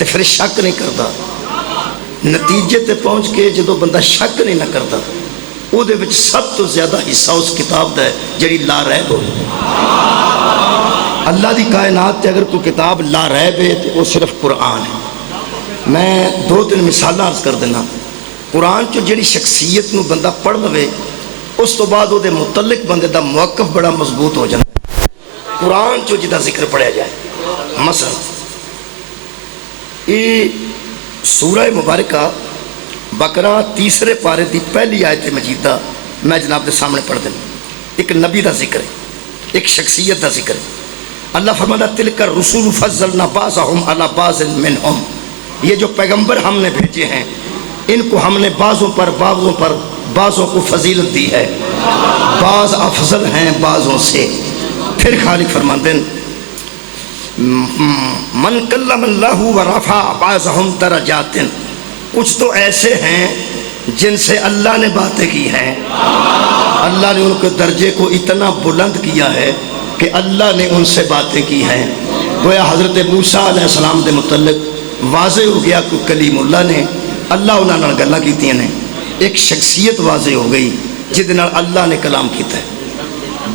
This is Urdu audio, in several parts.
تو پھر شک نہیں کرتا. نتیجے تے پہنچ کے جدو بندہ شک نہیں نہ کرتا وہ دے وچ سب تو زیادہ حصہ اس کتاب دا ہے جڑی لا ریب ہو. اللہ دی کائنات تے اگر کوئی کتاب لا ریب ہے تو وہ صرف قرآن ہے. میں 2-3 مثال عرض کر دینا. قرآن چو جڑی شخصیت نو بندہ پڑھ لوے اس تو بعد وہ دے متعلق بندے دا موقف بڑا مضبوط ہو جاتا ہے. قرآن چو جدا ذکر پڑھیا جائے مثلا یہ سورہ مبارکہ بقرہ 3 پارے دی پہلی آیت مجیدہ میں جناب دے سامنے پڑھ دینا. ایک نبی دا ذکر ہے، ایک شخصیت دا ذکر ہے. اللہ فرماتا تلک الرسول فضلنا بعضهم علی بعض منہم، یہ جو پیغمبر ہم نے بھیجے ہیں ان کو ہم نے بعضوں پر بعضوں کو فضیلت دی ہے، بعض افضل ہیں بعضوں سے. پھر خالق فرماتے ہیں من کلم اللہ ورفع بعضهم درجات، کچھ تو ایسے ہیں جن سے اللہ نے باتیں کی ہیں، اللہ نے ان کے درجے کو اتنا بلند کیا ہے کہ اللہ نے ان سے باتیں کی ہیں. گویا حضرت موسیٰ علیہ السلام دے متعلق واضح ہو گیا کہ کلیم اللہ نے اللہ انہاں نال گلاں کیتیاں نے. ایک شخصیت واضح ہو گئی جہد نال اللہ نے کلام کیتا ہے.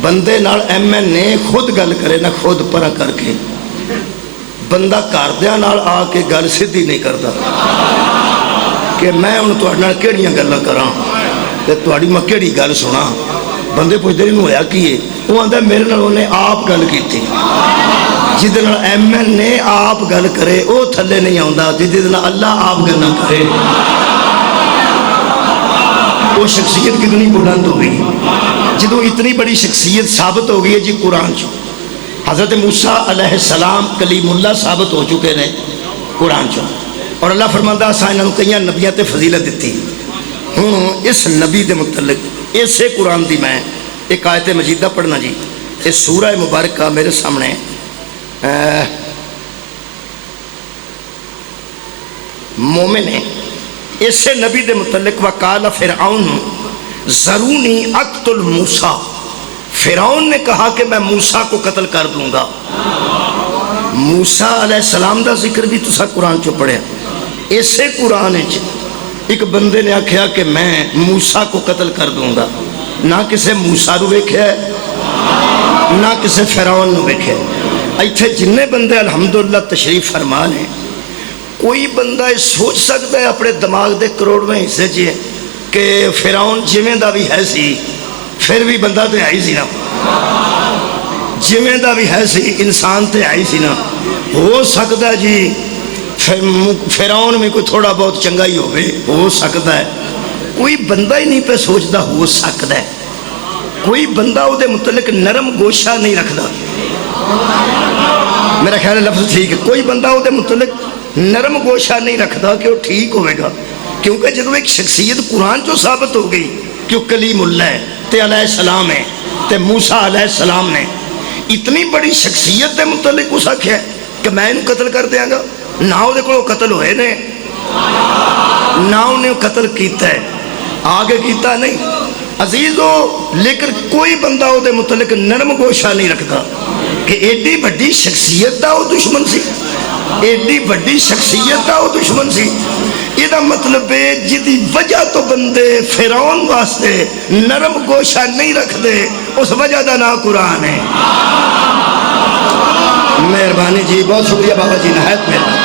بندے نال ایم این اے خود گل کرے نہ خود پرا کر کے، بندہ کاردیاں نال آ کے گل سیدھی نہیں کرتا کہ میں ہن تہاڈے نال کیڑیاں گلاں کراں تے تہاڈی میں کیڑی گل سناں. بندے پوچھتے ہیں ہویا کی ہے؟ وہ آندا میرے نال انہیں آپ گل کیتی. جہد نال ایم این اے آپ گل کرے وہ تھلے نہیں آوندا، جہد نال اللہ آپ گلاں کرے وہ شخصیت کتنی بلند ہو گئی. جدو اتنی بڑی شخصیت ثابت ہو گئی ہے جی قرآن چو. حضرت موسیٰ علیہ السلام کلیم اللہ ثابت ہو چکے ہیں قرآن چو، اور اللہ فرماتا اساں انہاں نوں کئی نبیاں تے فضیلت دیتی. ہوں اس نبی دے متعلق اسے قرآن دی میں ایک آیت مجیدہ پڑھنا جی. اس سورہ مبارکہ میرے سامنے مومن ہے. اسے نبی دے متعلق وقال فرعون ضرونی اقتل موسیٰ، فرعون نے کہا کہ میں موسیٰ کو قتل کر دوں گا. موسیٰ علیہ السلام دا ذکر بھی تسا قرآن چو پڑھے. اسے قرآن ایک بندے نے آکھیا کہ میں موسیٰ کو قتل کر دوں گا. نہ کسے موسیٰ رو ویکھیا ہے نہ کسے فرعون نو ویکھیا ہے. ایتھے جننے بندے الحمدللہ تشریف فرمان ہیں، کوئی بندہ یہ سوچ سکتا ہے اپنے دماغ دے کروڑویں حصے چ کہ فرعون جویں دا بھی ہے سی پھر بھی بندہ تے ہے ہی سی نا، جویں دا بھی ہے سی انسان تے ہے ہی سی نا. ہو سکتا ہے جی فرعون میں کوئی تھوڑا بہت چنگا ہی ہو سکتا ہے. کوئی بندہ ہی نہیں پہ سوچتا ہو سکتا ہے. کوئی بندہ وہ دے متعلق نرم گوشہ نہیں رکھتا. میرا خیال ہے لفظ ٹھیک ہے. کوئی بندہ وہ دے متعلق نرم گوشہ نہیں رکھتا کہ وہ ٹھیک ہوئے گا، کیونکہ جب ایک شخصیت قرآن جو ثابت ہو گئی کہ وہ کلیم اللہ ہے تے علیہ السلام ہے تے موسیٰ علیہ السلام نے اتنی بڑی شخصیت دے متعلق اس آکھیا کہ میں انہوں قتل کر دیاں گا. نہ وہ دیکھو قتل ہوئے نے نہ انہیں قتل کیتا ہے، آگے کیتا نہیں عزیزو. لیکن کوئی بندہ وہ دے متعلق نرم گوشہ نہیں رکھتا کہ ایڈی بڑی شخصیت دا وہ دشمن سی، ایڈی بڑی شخصیت دا وہ دشمن سی. یہ دا مطلب ہے جدی وجہ تو بندے فرعون واسطے نرم گوشہ نہیں رکھ دے، اس وجہ دا نا قرآن ہے. مہربانی جی، بہت شکریہ بابا جی، نہایت مہربانی.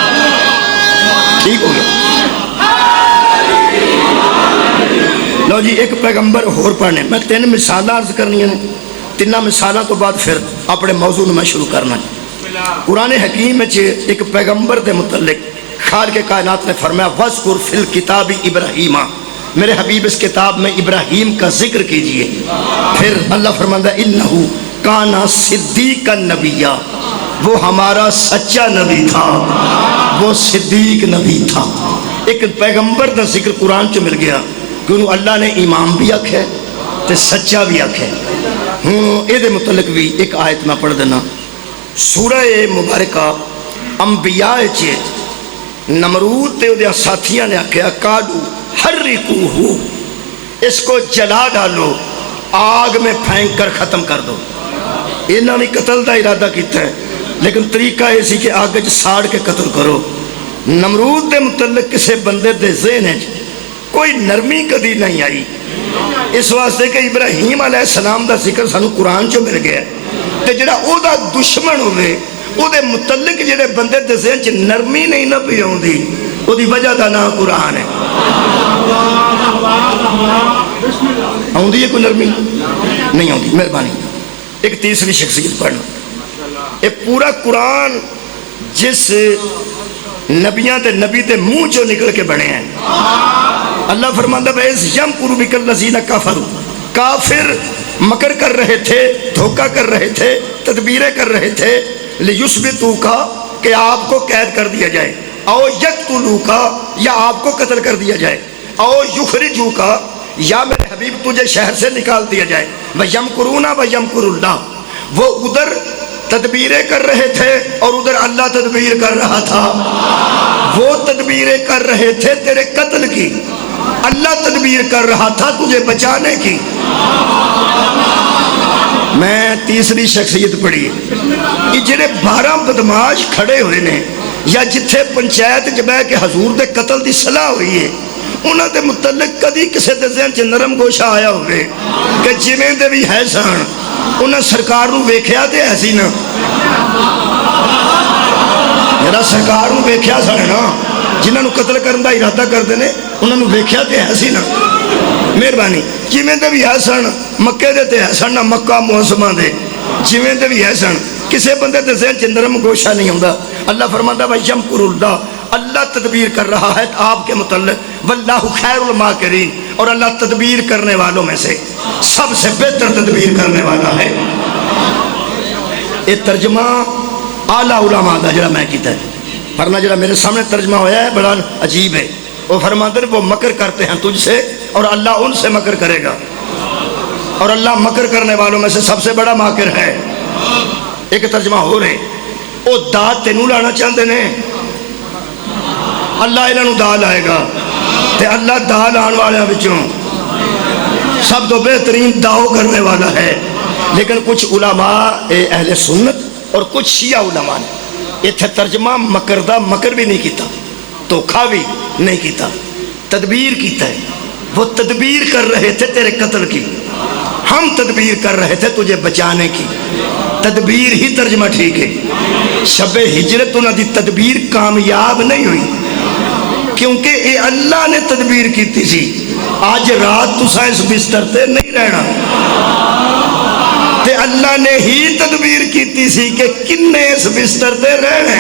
ٹھیک ہو گیا. لو جی ایک پیغمبر اور پڑھنے میں 3 مثالہ عرض کرنی ہیں. 3 مثالہ تو بعد پھر اپنے موضوع میں شروع کرنا ہے. قرآن حکیم میں ایک پیغمبر دے متعلق خالق کائنات نے فرمایا وَذْكُرْ فِي الْكِتَابِ إِبْرَاهِيمَ، میرے حبیب اس کتاب میں ابراہیم کا ذکر کیجئے. پھر اللہ فرماتا ہے اِنَّهُ كَانَ صِدِّيقًا نَبِيًّا، وہ ہمارا سچا نبی تھا، وہ صدیق نبی تھا. ایک پیغمبر دا ذکر قرآن چو مل گیا کہ انہوں اللہ نے امام بھی آکھے تے سچا بھی آکھے. اے دے متعلق بھی ایک آیت میں پڑھ دینا. سورہ مبارکہ انبیاء چے نمرود تے دیا ساتھیاں نے آکھیا کادو حرکوہو، اس کو جلا ڈالو، آگ میں پھینک کر ختم کر دو. انہوں نے قتل دا ارادہ کیتا ہے لیکن طریقہ ایسی کہ آگ ساڑ کے قتل کرو. نمرود دے متعلق کسے بندے دے ذہن ہے کوئی نرمی کدی نہیں آئی، اس واسطے کہ ابراہیم علیہ السلام دا ذکر سانو قرآن چو مل گیا تے جڑا او دا دشمن ہوئے او دے متعلق جڑے بندے دے ذہن چ نرمی نہیں نہ پی آوندی او دی وجہ دا نام قرآن ہے۔ آوندی ہے کوئی نرمی نہیں آوندی؟ مہربانی ایک تیسری شخصیت پڑھنا، یہ پورا قرآن جس نبیاں تے نبی تے منہ چو نکل کے بنے ہیں۔ اللہ فرماندہ وَإِذْ يَمْكُرُ بِكَ الَّذِينَ كَفَرُوا، کافر مکر کر رہے تھے، دھوکہ کر رہے تھے، تدبیریں کر رہے تھے، لِيُثْبِتُوكَ کہ آپ کو قید کر دیا جائے، او يَقْتُلُوكَ یا آپ کو قتل کر دیا جائے، او يُخْرِجُوكَ یا میرے حبیب تجھے شہر سے نکال دیا جائے، وَيَمْكُرُونَ وَيَمْكُرُ اللَّهُ، وہ ادھر تدبیریں کر رہے تھے اور ادھر اللہ تدبیر کر رہا تھا۔ وہ تدبیریں کر رہے تھے تیرے قتل کی، اللہ تدبیر کر رہا تھا تجھے بچانے کی۔ میں تیسری شخصیت پڑھی، یہ جڑے 12 بدماش کھڑے ہوئے نے یا جتھے پنچایت جب ہے کہ حضور دے قتل دی صلاح ہوئی ہے، انہاں دے متعلق کدی کسے دے ذہن چ نرم گوشہ آیا ہوئے کہ جویں دے بھی ہے سن انہاں سرکار نو ویکھیا تے ایسی نا، جڑا سرکار نو ویکھیا سن نا، جنہاں نو قتل کرن دا ارادہ کردے نے انہاں نو ویکھیا تے ایسی نا۔ مہربانی جویں دے بھی ہے سن، مکے دے تے ہے سن نہ مکہ معظمہ دے، جویں دے بھی ہے سن، کسے بندے دے ذہن چ نرم گوشہ نہیں ہوندا۔ اللہ فرماتا وَيَمْكُرُ اللَّهُ، اللہ تدبیر کر رہا ہے آپ کے متعلق، وَاللَّهُ خَيْرُ الْمَاكِرِينَ، اور اللہ تدبیر کرنے والوں میں سے سب سے بہتر تدبیر کرنے والا ہے۔ یہ ترجمہ اعلیٰ علماء دا جڑا میں کیتا ہے، ورنہ جڑا میرے سامنے ترجمہ ہویا ہے بڑا عجیب ہے۔ وہ فرماتے ہیں وہ مکر کرتے ہیں تجھ سے اور اللہ ان سے مکر کرے گا، اور اللہ مکر کرنے والوں میں سے سب سے بڑا ماکر ہے۔ ایک ترجمہ ہو رہے وہ داد تینوں لانا چاہتے ہیں، اللہ انہوں نے دا لائے گا، تے اللہ دا لان والے بچوں سب تو بہترین داؤ کرنے والا ہے۔ لیکن کچھ علماء اہل سنت اور کچھ شیعہ علماء نے اتھے ترجمہ مکردہ مکر بھی نہیں کیتا، دھوکھا بھی نہیں کیتا، تدبیر کیتا ہے۔ وہ تدبیر کر رہے تھے تیرے قتل کی، ہم تدبیر کر رہے تھے تجھے بچانے کی۔ تدبیر ہی ترجمہ ٹھیک ہے۔ شب ہجرت انہاں دی تدبیر کامیاب نہیں ہوئی کیونکہ اے اللہ نے تدبیر کیتی سی۔ آج رات تساں اس بستر تے نہیں رہنا، تے اللہ نے ہی تدبیر کیتی سی کہ کنے اس بستر تے رہنے،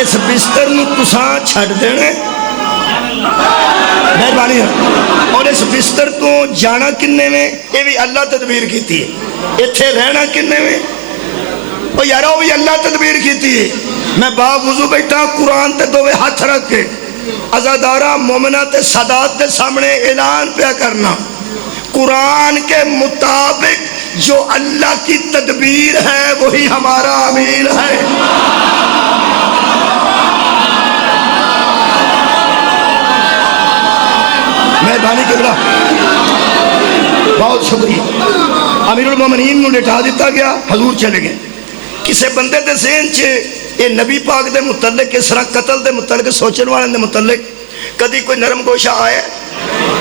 اس بستر نو تساں چھڑ دینے، مہربانی ہے، اور اس بستر کو جانا کنے میں یہ بھی اللہ تدبیر کیتی ہے، اتھے رہنا کنے میں اور یارہ وہ بھی اللہ تدبیر کیتی ہے۔ میں باپ وضو بیٹھا قرآن تے دوے ہاتھ رکھ کے عزادارہ مومنہ تے سادات تے سامنے اعلان پہ کرنا، قرآن کے مطابق جو اللہ کی تدبیر ہے وہی ہمارا امیر ہے۔ مہربانی قبلہ، بہت شکریہ۔ امیر المومنین نو لٹا دیتا گیا، حضور چلے گئے۔ کسے بندے دے ذہن چے یہ نبی پاک دے متعلق اس طرح قتل دے متعلق سوچن والے دے متعلق کدی کوئی نرم گوشہ آیا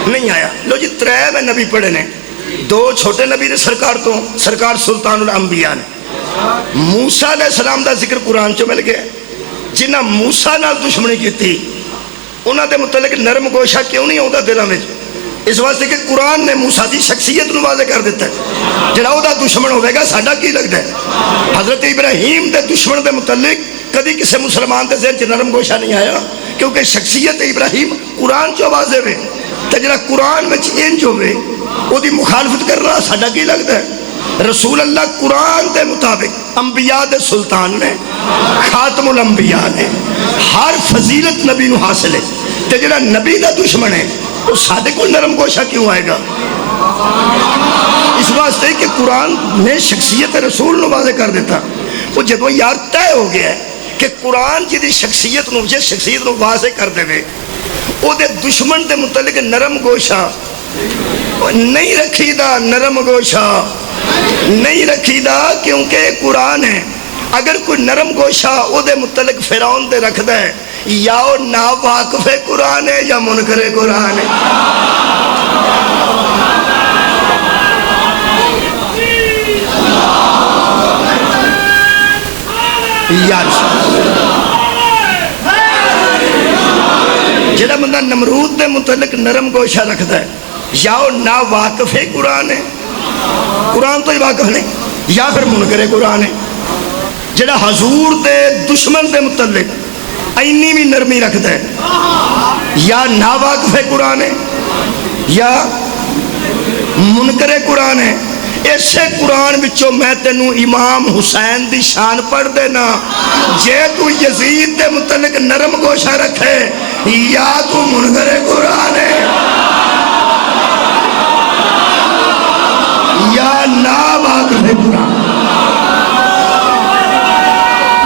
نہیں آیا۔ لو جی 3 میں نبی پڑھے نے، 2 چھوٹے نبی نے سرکار تو، سرکار سلطان الانبیاء نے۔ موسیٰ علیہ السلام دا ذکر قرآن چو مل گیا، جنہاں موسیٰ نال دشمنی کی تھی انہاں دے متعلق نرم گوشہ کیوں نہیں ہوتا دلوں میں؟ اس واسطے کہ قرآن نے موسیٰ دی شخصیت نو واضح کر دیتا ہے۔ جڑا دا دشمن ہوئے گا ساڈا کی لگتا ہے؟ حضرت ابراہیم دے دشمن دے متعلق کدی کسے مسلمان دے ذہن چ نرم گوشہ نہیں آیا کیونکہ شخصیت ابراہیم قرآن چو واضح ہے۔ تے جڑا قرآن میں انج ہوئے وہ دی مخالفت کر رہا ساڈا کی لگتا ہے؟ رسول اللہ قرآن دے مطابق انبیاء دے سلطان نے، خاتم الانبیاء نے، ہر فضیلت نبی نو حاصل ہے۔ تے جڑا نبی دا دشمن ہے وہ سادے کو نرم گوشہ کیوں آئے گا؟ اس واسطے کہ قرآن نے شخصیت رسول نو واضح کر دیتا۔ وہ جدو یار طے ہو گیا ہے کہ قرآن جی شخصیت نو جس شخصیت نو واضح کر دے وے او دے دشمن دے متعلق نرم گوشہ نہیں رکھی دا، نرم گوشہ نہیں رکھی دا کیونکہ قرآن ہے۔ اگر کوئی نرم گوشہ او دے متعلق فرعون دے رکھ دے یا او نا واقف قرآن ہے یا منکر قرآن ہے. یار جڑا بندہ نمرود دے متعلق نرم گوشہ رکھتا ہے یا وہ نا واقف قرآن ہے, قرآن تو ہی واقف نہیں, یا پھر منکر قرآن ہے. جڑا حضور دے دشمن دے متعلق اینی بھی نرمی رکھتا ہے یا نا واقف قرآن ہے یا منکر قرآن ہے. اسے قرآن بچوں میں تینوں امام حسین دی شان پڑھ دینا. جے تو یزید دے متعلق نرم گوشہ رکھے یا تو منکر قرآن ہے یا نا واقف قرآن.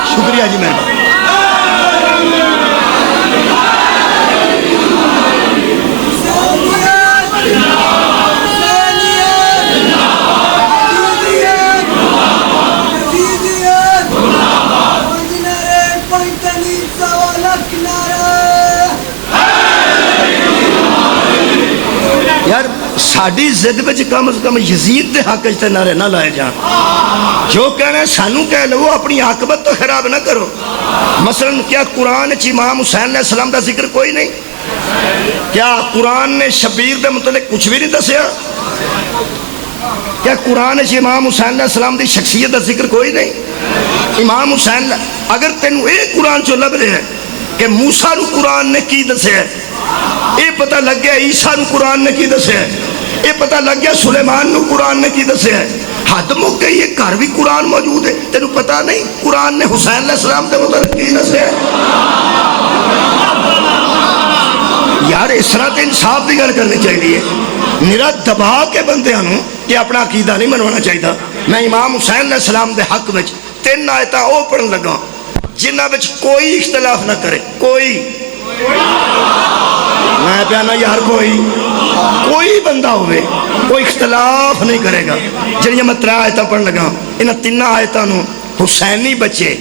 شکریہ جی مہربانی. یار ساڑی زد بچ کم از کم یزید دے حق اجتے نعرے نہ لائے جان. جو کہنا ہے سانو کہہ لو اپنی عاقبت تو خراب نہ کرو. مثلا کیا قرآن چی امام حسین علیہ السلام دا ذکر کوئی نہیں؟ کیا قرآن نے شبیر دے متعلق کچھ بھی نہیں دسیا؟ کیا قرآن چی امام حسین علیہ السلام دی شخصیت دا ذکر کوئی نہیں؟ امام حسین اگر تینوں ایک قرآن چو لب رہے ہیں کہ موسیٰ نو قرآن نے کی دسے ہے, اے پتہ لگ گیا عیسیٰ نو قرآن نے کی دسے ہے, اے پتہ لگ گیا سلیمان نو قرآن نے کی دسے ہے, حد مک گئی یہ گھر بھی قرآن موجود ہے, تینوں پتہ نہیں قرآن نے حسین علیہ السلام دے متعلق کی دسے ہے. یار اس طرح تے انصاف دی گل کرنی چاہیے. میرا دبا کے بندے ہوں کہ اپنا عقیدہ نہیں منوانا چاہیے. میں امام حسین علیہ السلام دے حق وچ 3 آیتاں او پڑھن لگا جنہ وچ کوئی اختلاف نہ کرے. کوئی میں پیانا یار کوئی بندہ ہوئے کوئی اختلاف نہیں کرے گا. جنہیں میں 3 آیتاں پڑھن لگا انہاں 3 آیتاں نو حسینی بچے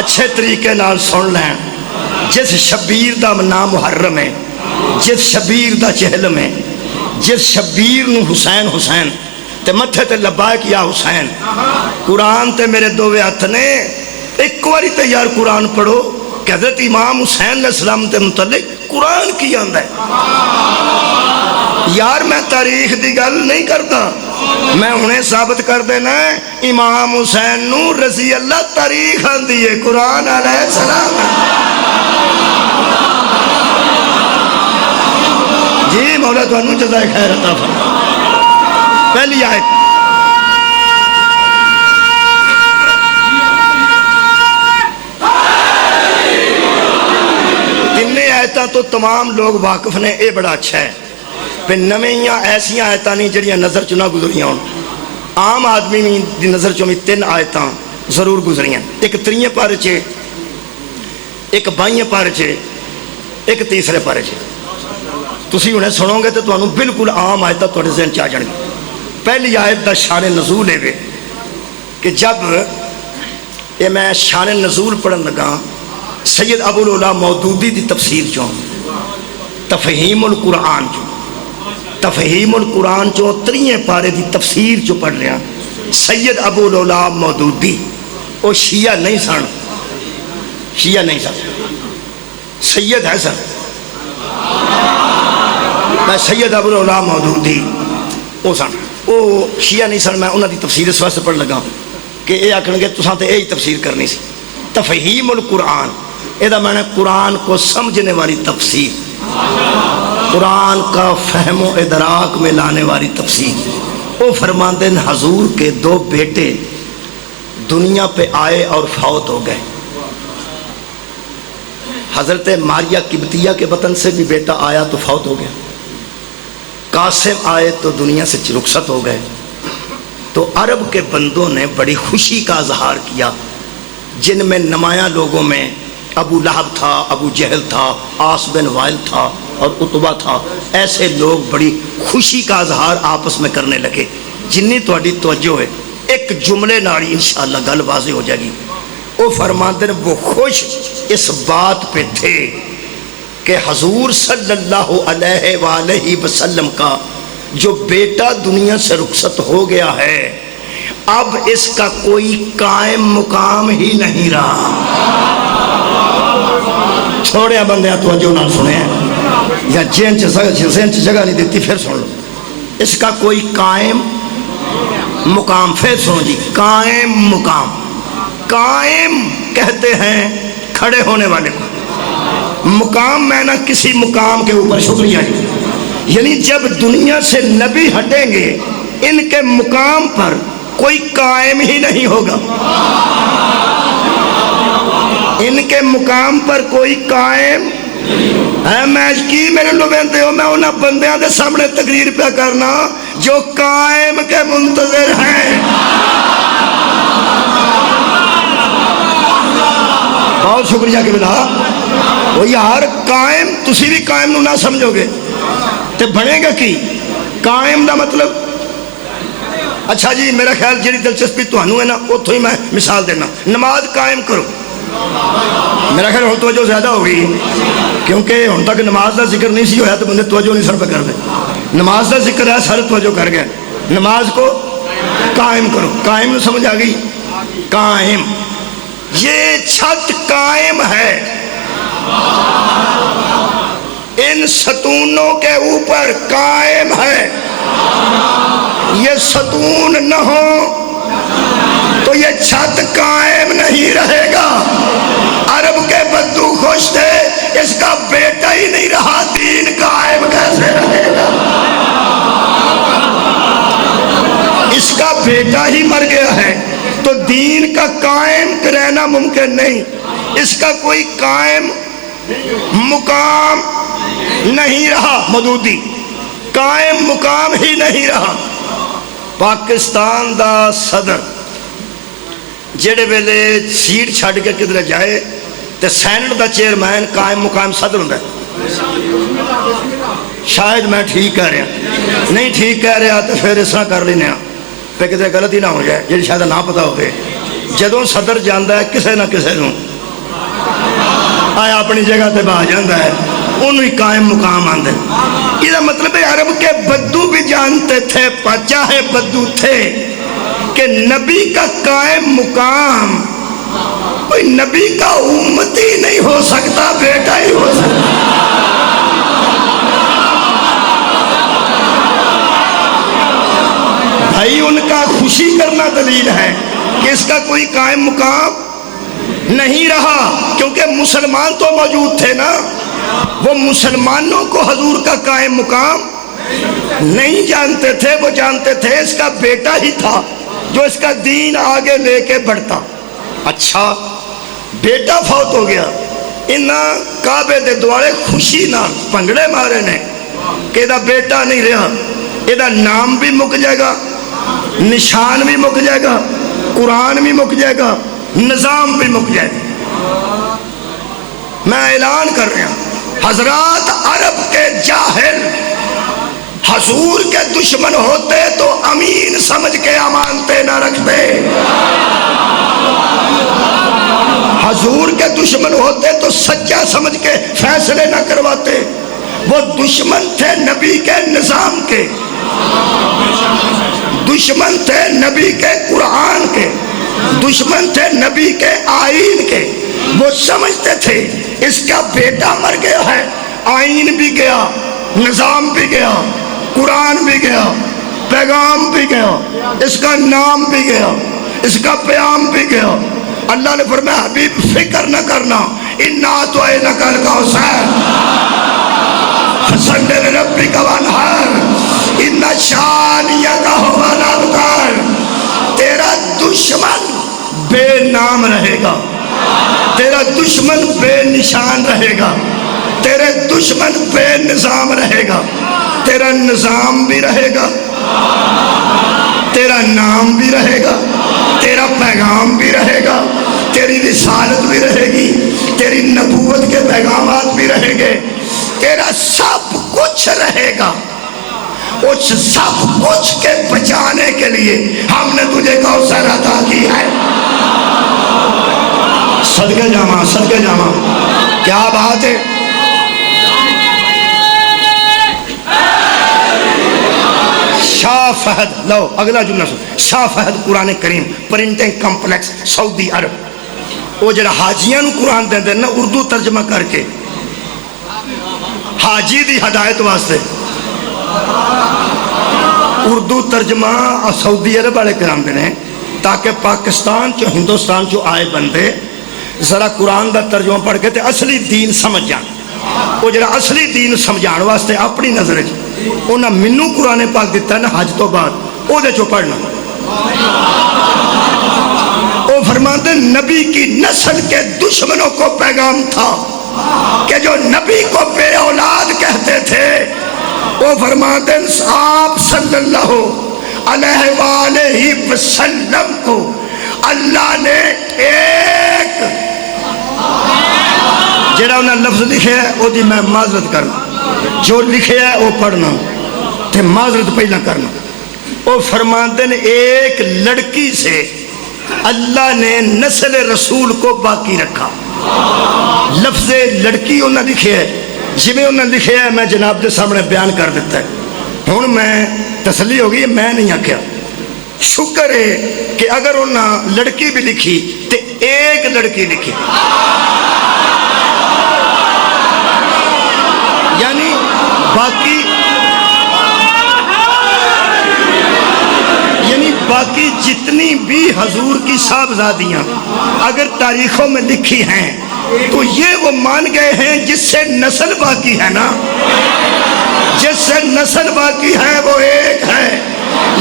اچھے طریقے نال سن لیں. جس شبیر دا نام محرم ہے, جس شبیر دا چہلم ہے, جس شبیر نو حسین حسین تے متھے تے لبائک یا حسین, قرآن تے میرے دووے ہاتھ نے ایک واری تے یار قرآن پڑھو کہ حضرت امام حسین علیہ السلام تے متعلق قرآن کی آندہ ہے. یار میں تاریخ دی گل نہیں کرتا, میں انہیں ثابت کر دینا ہے امام حسین نو رضی اللہ تاریخ آندی ہے, قرآن علیہ السلام. جی مولا تو انہوں جزائے خیر عطا فرمائے. پہلی آیت تو تمام لوگ واقف نے, اے بڑا اچھا ہے. پھر نویاں ایسیاں آیتاں نہیں جڑیاں نظر چ نہ گزریاں ہون. عام آدمی دی نظر چ 3 آیتاں ضرور گزریاں. ایک 3 پارے چ, ایک 22 پارے چ, ایک 3 پارے چ. تسی انہیں سنو گے تو تمہیں بالکل عام آیتاں تھوڑے ذہن چ آ جان گی. پہلی آیت دا شان نزول ہے کہ جب یہ میں شان نزول پڑھن لگا سید ابو العلا مودودی دی تفسیر چوں تفہیم القرآن چوں تفہیم القرآن چوں 3 پارے دی تفسیر چوں پڑھ لیا. سید ابو العلا مودودی وہ شیعہ نہیں سن, شیعہ نہیں سن, سید ہے سن. میں سید ابو العلا مودودی وہ سن, وہ شیعہ نہیں سن. میں انہاں دی تفسیر اس واسطے پڑھ لگا کہ یہ آکھن گے تساں تے یہی تفسیر کرنی سی. تفہیم القرآن یہ معنی قرآن کو سمجھنے والی تفسیر, قرآن کا فہم و ادراک میں لانے والی تفسیر. وہ فرماندے ہیں حضور کے 2 بیٹے دنیا پہ آئے اور فوت ہو گئے. حضرت ماریہ قبطیہ کے وطن سے بھی بیٹا آیا تو فوت ہو گیا. قاسم آئے تو دنیا سے رخصت ہو گئے. تو عرب کے بندوں نے بڑی خوشی کا اظہار کیا, جن میں نمایاں لوگوں میں ابو لہب تھا, ابو جہل تھا, عاص بن وائل تھا اور عتبہ تھا. ایسے لوگ بڑی خوشی کا اظہار آپس میں کرنے لگے. جنی توڑی توجہ ہے ایک جملے ناری انشاءاللہ گل واضح ہو جائے گی. وہ فرماتے ہیں وہ خوش اس بات پہ تھے کہ حضور صلی اللہ علیہ وآلہ وسلم کا جو بیٹا دنیا سے رخصت ہو گیا ہے اب اس کا کوئی قائم مقام ہی نہیں رہا. چھوڑیا بندیاں توجہ نہ سنے یا ذہن چ جگہ نہیں دیتی پھر سن لو. اس کا کوئی قائم مقام، پھر سنو جی، قائم مقام. قائم کہتے ہیں کھڑے ہونے والے کو، مقام میں نہ کسی مقام کے اوپر. شکریہ جی. یعنی جب دنیا سے نبی ہٹیں گے ان کے مقام پر کوئی قائم ہی نہیں ہوگا. ان کے مقام پر کوئی قائم ہے. میں کی میرے لوگوں ہو، میں انہاں بندیاں دے سامنے تقریر پہ کرنا جو قائم کے منتظر ہیں. بہت شکریہ کہ بلا وہ یار قائم تسی بھی قائم نو نہ سمجھو گے تے بنے گا کی قائم دا مطلب. اچھا جی میرا خیال جڑی دلچسپی تانوں ہے نا اتھوں ہی میں مثال دینا. نماز قائم کرو. میرا خیال ہوں توجہ زیادہ ہو گئی کیونکہ ہوں تک نماز دا ذکر نہیں سی ہویا تو بندے توجہ نہیں سر پہ کر دے. نماز دا ذکر ہے سر توجہ کر گئے. نماز کو قائم کرو. قائم نو سمجھ آ گئی. قائم یہ چھت قائم ہے ان ستونوں کے اوپر قائم ہے. یہ ستون نہ ہو تو یہ چھت قائم نہیں رہے گا. عرب کے بدو خوش تھے اس کا بیٹا ہی نہیں رہا دین قائم کیسے رہے گا. اس کا بیٹا ہی مر گیا ہے تو دین کا قائم رہنا ممکن نہیں. اس کا کوئی قائم مقام نہیں رہا. مودودی قائم مقام ہی نہیں رہا. پاکستان دا صدر جڑے ویلے سیٹ چھڑ کے کدھر جائے تے سینٹ دا چیئرمین قائم مقام صدر ہوندا ہے. شاید میں ٹھیک کہہ رہا نہیں ٹھیک کہہ رہا تو پھر اس طرح کر لینا پہ کدھر غلط ہی نہ ہو جائے جی شاید نہ پتا ہوئے. جدوں صدر جاندہ ہے کسے نہ کسے نوں آیا اپنی جگہ تے باہ جاندہ ہے انہوں ہی قائم مقام آندے. یہ مطلب ہے عرب کے بدو بھی جانتے تھے چاہے بدو تھے کہ نبی کا قائم مقام کوئی نبی کا امتی نہیں ہو سکتا بیٹا ہی ہو سکتا. بھائی ان کا خوشی کرنا دلیل ہے کہ اس کا کوئی قائم مقام نہیں رہا کیونکہ مسلمان تو موجود تھے نا. وہ مسلمانوں کو حضور کا قائم مقام نہیں جانتے تھے. وہ جانتے تھے اس کا بیٹا ہی تھا جو اس کا دین آگے لے کے بڑھتا. اچھا بیٹا فوت ہو گیا انہاں کعبے دے دوارے خوشی نہ پنگڑے مارے نے کہ دا بیٹا نہیں رہا. یہ دا نام بھی مک جائے گا, نشان بھی مک جائے گا, قرآن بھی مک جائے گا, نظام بھی مک جائے گا. میں اعلان کر رہا ہوں حضرات عرب کے جاہل حضور کے دشمن ہوتے تو امین سمجھ کے امانتے نہ رکھتے. حضور کے دشمن ہوتے تو سچا سمجھ کے فیصلے نہ کرواتے. وہ دشمن تھے نبی کے نظام کے, دشمن تھے نبی کے قرآن کے, دشمن تھے نبی کے آئین کے. وہ سمجھتے تھے اس کا بیٹا مر گیا ہے, آئین بھی گیا, نظام بھی گیا, قرآن بھی گیا, پیغام بھی گیا, اس کا نام بھی گیا, اس کا پیام بھی گیا. اللہ نے فرمایا حبیب فکر نہ کرنا اِنَّا أَعْطَيْنَاكَ الْكَوْثَرَ فَصَلِّ لِرَبِّكَ وَانْحَرْ إِنَّ شَانِئَكَ هُوَ الْأَبْتَرُ. تیرا دشمن بے نام رہے گا, تیرا دشمن بے نشان رہے گا, تیرے دشمن بے نظام رہے گا. تیرا نظام بھی رہے گا, تیرا نام بھی رہے گا, تیرا پیغام بھی رہے گا, تیری رسالت بھی رہے گی, تیری نبوت کے پیغامات بھی رہیں گے, تیرا سب کچھ رہے گا. اس سب کچھ کے بچانے کے لیے ہم نے تجھے کوثر عطا کی ہے۔ صدقے جاواں، صدقے جاواں، کیا بات ہے۔ شاہ فہد، لو اگلا جملہ سن، شاہ فہد قرآن کریم پرنٹنگ کمپلیکس سعودی عرب، وہ جڑا حاجیاں نو قرآن دے نا اردو ترجمہ کر کے حاجی دی ہدایت واسطے اردو ترجمہ سعودی عرب والے کرام دے ہیں، تاکہ پاکستان چو ہندوستان چو آئے بندے ذرا قرآن دا ترجمہ پڑھ کے تے اصلی دین سمجھ جان۔ وہ جڑا اصلی دین سمجھان واسطے اپنی نظر انہاں منو قرآن پاک دیتا ہے نا حج تو بعد، او دے چو پڑھنا۔ وہ فرماتے نبی کی نسل کے دشمنوں کو پیغام تھا کہ جو نبی کو بے اولاد کہتے تھے، وہ فرماتے آپ صلی اللہ علیہ وآلہ وسلم کو اللہ نے ایک جڑا انہاں لفظ لکھے ہے وہ دی میں معذرت کرنا، جو لکھے ہے وہ پڑھنا تے معذرت پہلا کرنا۔ وہ فرماتے ہیں ایک لڑکی سے اللہ نے نسل رسول کو باقی رکھا۔ لفظ لڑکی انہاں لکھے ہے، جویں انہاں لکھے ہے میں جناب دے سامنے بیان کر دیتا ہے۔ ہن میں تسلی ہو گئی، میں نہیں آکھیا، شکر ہے کہ اگر انہاں لڑکی بھی لکھی تے ایک لڑکی لکھی، یعنی باقی جتنی بھی حضور کی صاحبزادیاں اگر تاریخوں میں لکھی ہیں تو یہ وہ مان گئے ہیں جس سے نسل باقی ہے نا، جس سے نسل باقی ہے وہ ایک ہے۔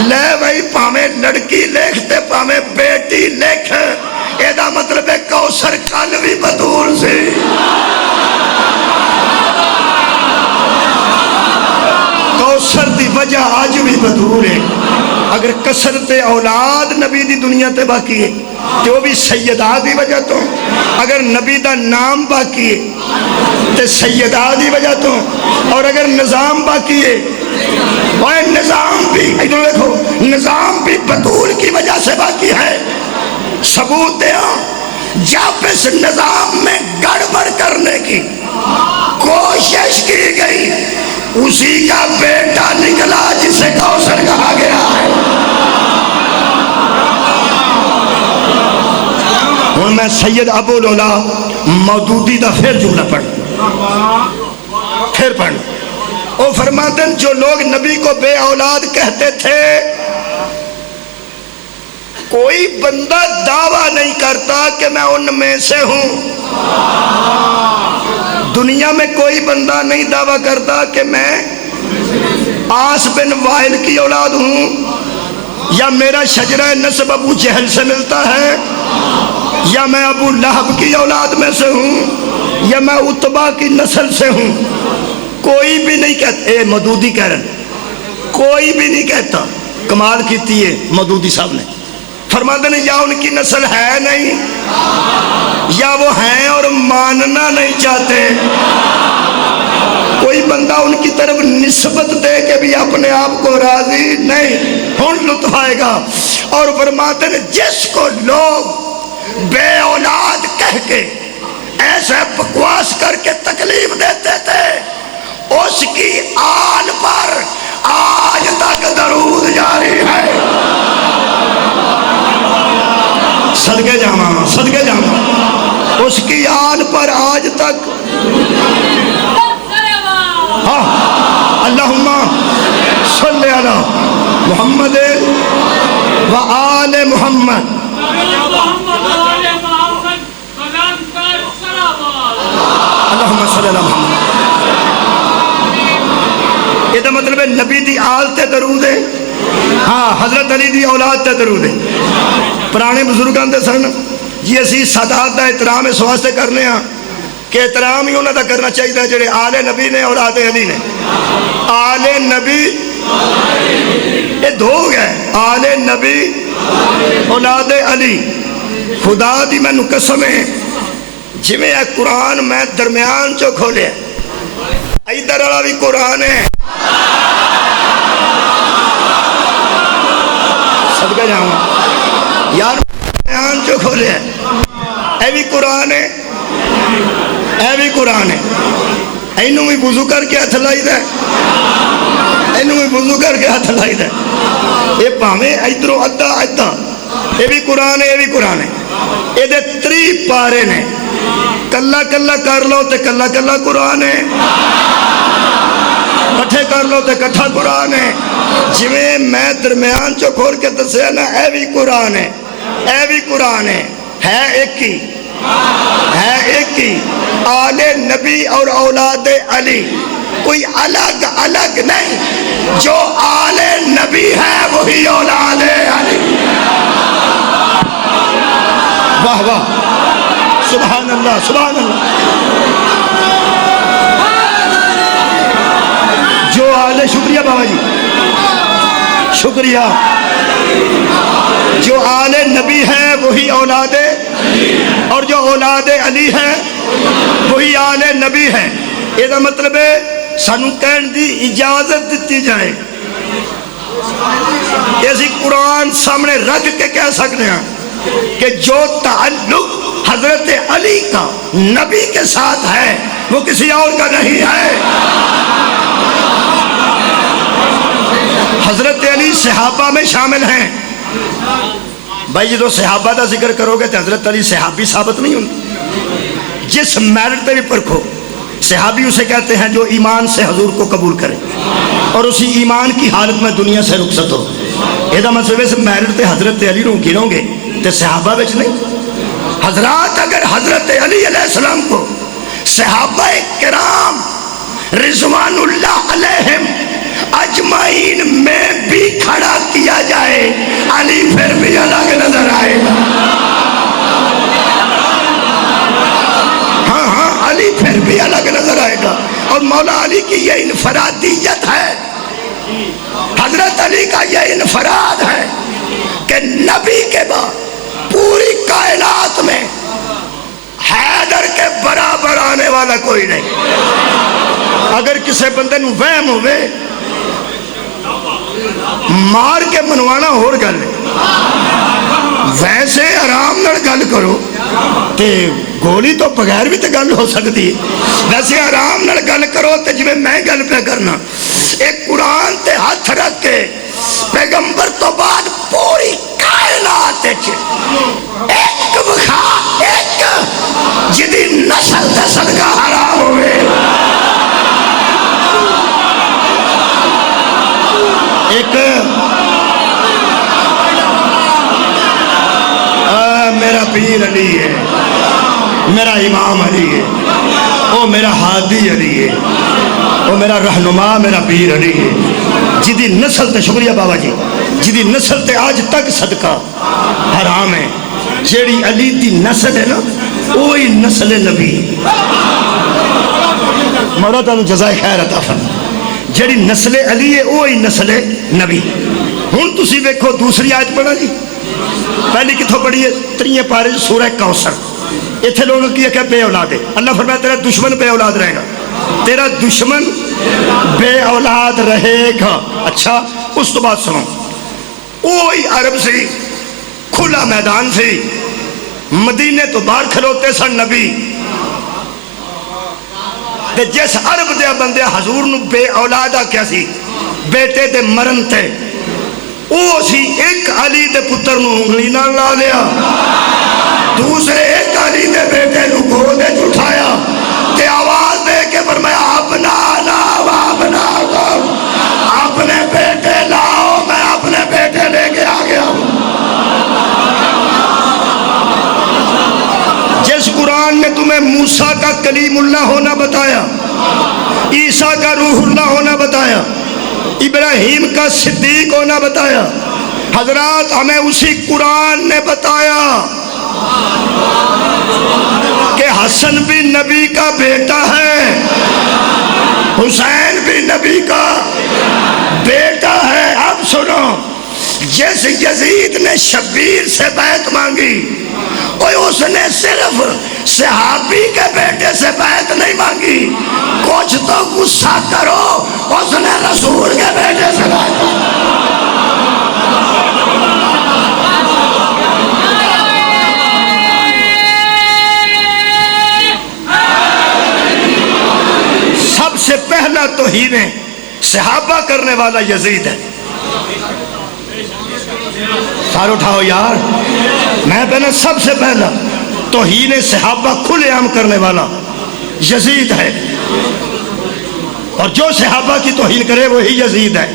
لے بھائی پامیں لڑکی لکھتے پامیں بیٹی لکھ، ایدہ مطلب ہے کوثر کل بھی بدور سے، کوثر دی وجہ آج بھی بدور ہے۔ اگر کثرت اولاد نبی دی دنیا تے باقی ہے تو وہ بھی سیدہ دی وجہ تو، اگر نبی دا نام باقی ہے تے سیدہ دی وجہ تو، اور اگر نظام باقی ہے وہ نظام بھی ادھر دیکھو نظام بھی بطول کی وجہ سے باقی ہے۔ ثبوت دیا جب اس نظام میں گڑبڑ کرنے کی کوشش کی گئی اسی کا بیٹا نکلا جسے کوثر کہا گیا ہے۔ اور میں سید ابو العلا مودودی دا پھر جملہ پھر پڑھ وہ فرماتے ہیں جو لوگ نبی کو بے اولاد کہتے تھے، کوئی بندہ دعویٰ نہیں کرتا کہ میں ان میں سے ہوں۔ دنیا میں کوئی بندہ نہیں دعویٰ کرتا کہ میں آس بن وائل کی اولاد ہوں، یا میرا شجرہ نسب ابو جہل سے ملتا ہے، یا میں ابو لہب کی اولاد میں سے ہوں، یا میں عتبہ کی نسل سے ہوں۔ کوئی بھی نہیں کہتا، اے مودودی کہہ رہے، کوئی بھی نہیں کہتا۔ کمال کیتی ہے مودودی صاحب نے، فرماتے ہیں یا ان کی نسل ہے نہیں یا وہ ہیں اور ماننا نہیں چاہتے۔ کوئی بندہ ان کی طرف نسبت دے کے بھی اپنے آپ کو راضی نہیں، ہن لطف آئے گا۔ اور فرماتے ہیں جس کو لوگ بے اولاد کہہ کے ایسے بکواس کر کے تکلیف دیتے تھے، اس کی آل پر آج تک درود جاری ہے۔ صدقے جاواں، صدقے جاواں، اس کی آل پر آج تک اللہم صلی علی محمد و آل محمد۔ اللہم صلی علی محمد۔ یہ تو مطلب ہے نبی دی آل تے درود ہے، ہاں حضرت علی دی اولاد تے درود ہے۔ پرانے بزرگان دے سن یہ اسی سادات دا احترام اس واسطے کرنے ہاں کہ احترام ہی انہوں دا کرنا چاہیے جڑے آل نبی نے اولاد علی نے۔ آل نبی یہ دو گئے، آل نبی اولاد علی۔ خدا دی میں قسم ہے جی میں قرآن میں درمیان چو کھولے ادھر والا بھی قرآن ہے کے جاؤں یار بیان جو کھولے اے بھی قرآن ہے اے بھی قرآن ہے اینوں بھی وضو کر کے ہاتھ لائی دے اینوں بھی وضو کر کے ہاتھ لائی دے یہ پاویں ادھروں ادھا ادھا یہ بھی قرآن ہے یہ بھی قرآن ہے یہ دے 3 پارے نے کلا کلا کر لو تے کلا کلا قرآن ہے کٹھے کر لو تے کٹھا قرآن ہے جویں میں درمیان چو کھول کے دسیا نا اے بھی قرآن ہے اے بھی قرآن ہے ایک ہی آل نبی اور اولاد علی کوئی الگ الگ نہیں جو آل نبی ہے وہی اولاد علی واہ واہ سبحان اللہ سبحان اللہ جو آل شکریہ بابا جی شکریہ جو آل نبی ہے وہی اولاد اور جو اولاد علی ہے وہی آل نبی ہے یہ دا مطلب ہے سانو کہن دی اجازت دیتی جائے ایسی قرآن سامنے رکھ کے کہہ سکتے ہیں کہ جو تعلق حضرت علی کا نبی کے ساتھ ہے وہ کسی اور کا نہیں ہے حضرت علی صحابہ میں شامل ہیں بھائی جدو صحابہ دا ذکر کرو گے تو حضرت علی صحابی ثابت نہیں ہوتی جس میرٹ پہ بھی پرکھو صحابی اسے کہتے ہیں جو ایمان سے حضور کو قبول کرے اور اسی ایمان کی حالت میں دنیا سے رخصت ہو یہ مطلب ہے میرٹ تے حضرت علی نو گنو گے تو صحابہ بچ نہیں حضرات اگر حضرت علی علیہ السلام کو صحابہ کرام رضوان اللہ علیہم اجمعین میں بھی کھڑا کیا جائے علی پھر بھی الگ نظر آئے گا ہاں علی پھر بھی الگ نظر آئے گا اور مولا علی کی یہ انفرادیت ہے حضرت علی کا یہ انفراد ہے کہ نبی کے بعد پوری کائنات میں حیدر کے برابر آنے والا کوئی نہیں اگر کسی بندے نو وہم ہوئے مار کے منوانا اور گل ویسے آرام نال گل کرو تے گولی تو بغیر بھی تے گل ہو سکتی ویسے آرام نال گل کرو تے جو میں گل پہ کرنا ایک قرآن تے ہاتھ رکھ کے پیغمبر تو بعد پوری کائنات ایک بخا ایک جدی نسل تے صدقہ حرام ہوئے ایک میرا پیر علی ہے میرا امام علی ہے وہ میرا ہادی علی ہے وہ میرا رہنما میرا پیر علی ہے جدی نسل تے شکریہ بابا جی جدی نسل تے آج تک صدقہ حرام ہے جیڑی علی دی نسل ہے نا وہی نسل نبی مولا تعالیٰ جزائے خیر عطا فرمائے جیڑی نسل علی ہے وہی نسل نبی ہن تسی دیکھو دوسری آیت پڑھا جی پہلی کتھوں پڑھی ہے 3 پارے سورہ کوثر اتھے لوگوں کی کہ بے اولاد ہے اللہ فرمایا تیرا دشمن بے اولاد رہے گا تیرا دشمن بے اولاد رہے گا اچھا اس تو بات سنو وہی عرب سے کھلا میدان سے مدینے تو باہر کھلوتے سن نبی جس عرب دے بندے حضور نو بے اولادہ کیا سی بیٹے دے مرن تے او سی ایک علی دے پتر نو انگلی نہ لا لیا دوسرے ایک علی دے بیٹے نو گودے اٹھایا تے آواز دے کے فرمایا اپنا لاؤ اپنا لاؤ اپنے بیٹے لاؤ میں اپنے بیٹے لے کے آ گیا ہوں جس قرآن نے تمہیں موسیٰ کا کلیم اللہ ہونا بتایا عیسیٰ کا روح اللہ ہونا بتایا ابراہیم کا صدیق ہونا بتایا حضرات ہمیں اسی قرآن نے بتایا کہ حسن بھی نبی کا بیٹا ہے حسین بھی نبی کا بیٹا ہے اب سنو جس یزید نے شبیر سے بیعت مانگی اس نے صرف صحابی کے بیٹے سے بیعت نہیں مانگی کچھ تو غصہ کرو اس نے رسول کے بیٹے سے بیعت سے پہلا توہین صحابہ کرنے والا یزید ہے. سار اٹھاؤ یار. میں کہنا سب سے پہلا توہین صحابہ کھلے عام کرنے والا یزید ہے, اور جو صحابہ کی توہین کرے وہی یزید ہے.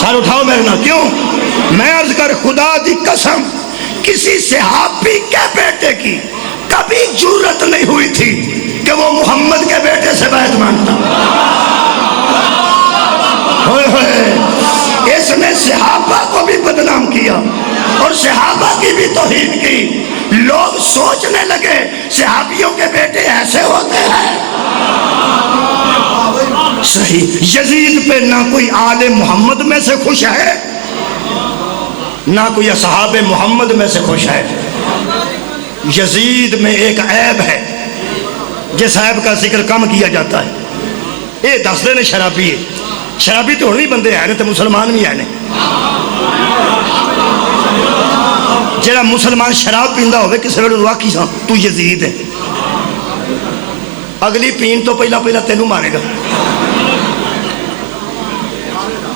سار اٹھاؤ میرے نا. کیوں؟ میں عرض کر خدا دی قسم کسی صحابی کے بیٹے کی کبھی جرت نہیں ہوئی تھی کہ وہ محمد کے بیٹے سے بیعت مانگتا. ہوئے ہوئے, اس نے صحابہ کو بھی بدنام کیا اور صحابہ کی بھی توہین کی. لوگ سوچنے لگے صحابیوں کے بیٹے ایسے ہوتے ہیں. صحیح. یزید پہ نہ کوئی آل محمد میں سے خوش ہے, نہ کوئی اصحاب محمد میں سے خوش ہے. یزید میں ایک عیب ہے جس عیب کا ذکر کم کیا جاتا ہے. یہ دس دے نے شرابی ہے. شرابی تو نہیں بندے ہیں تو مسلمان بھی ہیں. جڑا مسلمان شراب پیندا ہوئے کسی ویلے واقعی سا تو یزید ہے, اگلی پین تو پہلا تینوں مارے گا.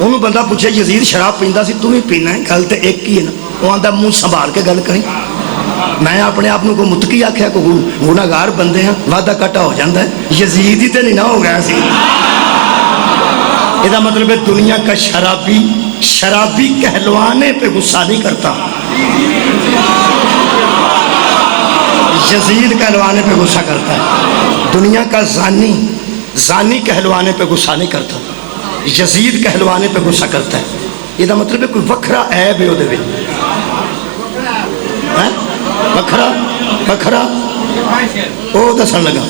انہوں بندہ پوچھے یزید شراب پیندا سی تو بھی پینا ہے, گل تو ایک ہی ہے نا. وہ آندا منہ سنبھال کے گل کریں. میں اپنے آپ کو متقی آکھیا کو گناہگار بندے ہیں, وعدہ کٹا ہو جاتا ہے. یزید ہی تے نہیں نہ ہو گیا سی. یہ مطلب ہے دنیا کا شرابی کہلوانے پہ غصہ نہیں کرتا, یزید کہلوانے پہ غصہ کرتا ہے. دنیا کا زانی کہلوانے پہ غصہ نہیں کرتا, یزید کہلوانے پہ غصہ کرتا ہے. یہ مطلب ہے کوئی وکھرا عیب ہے وہ وکھرا او دسن لگا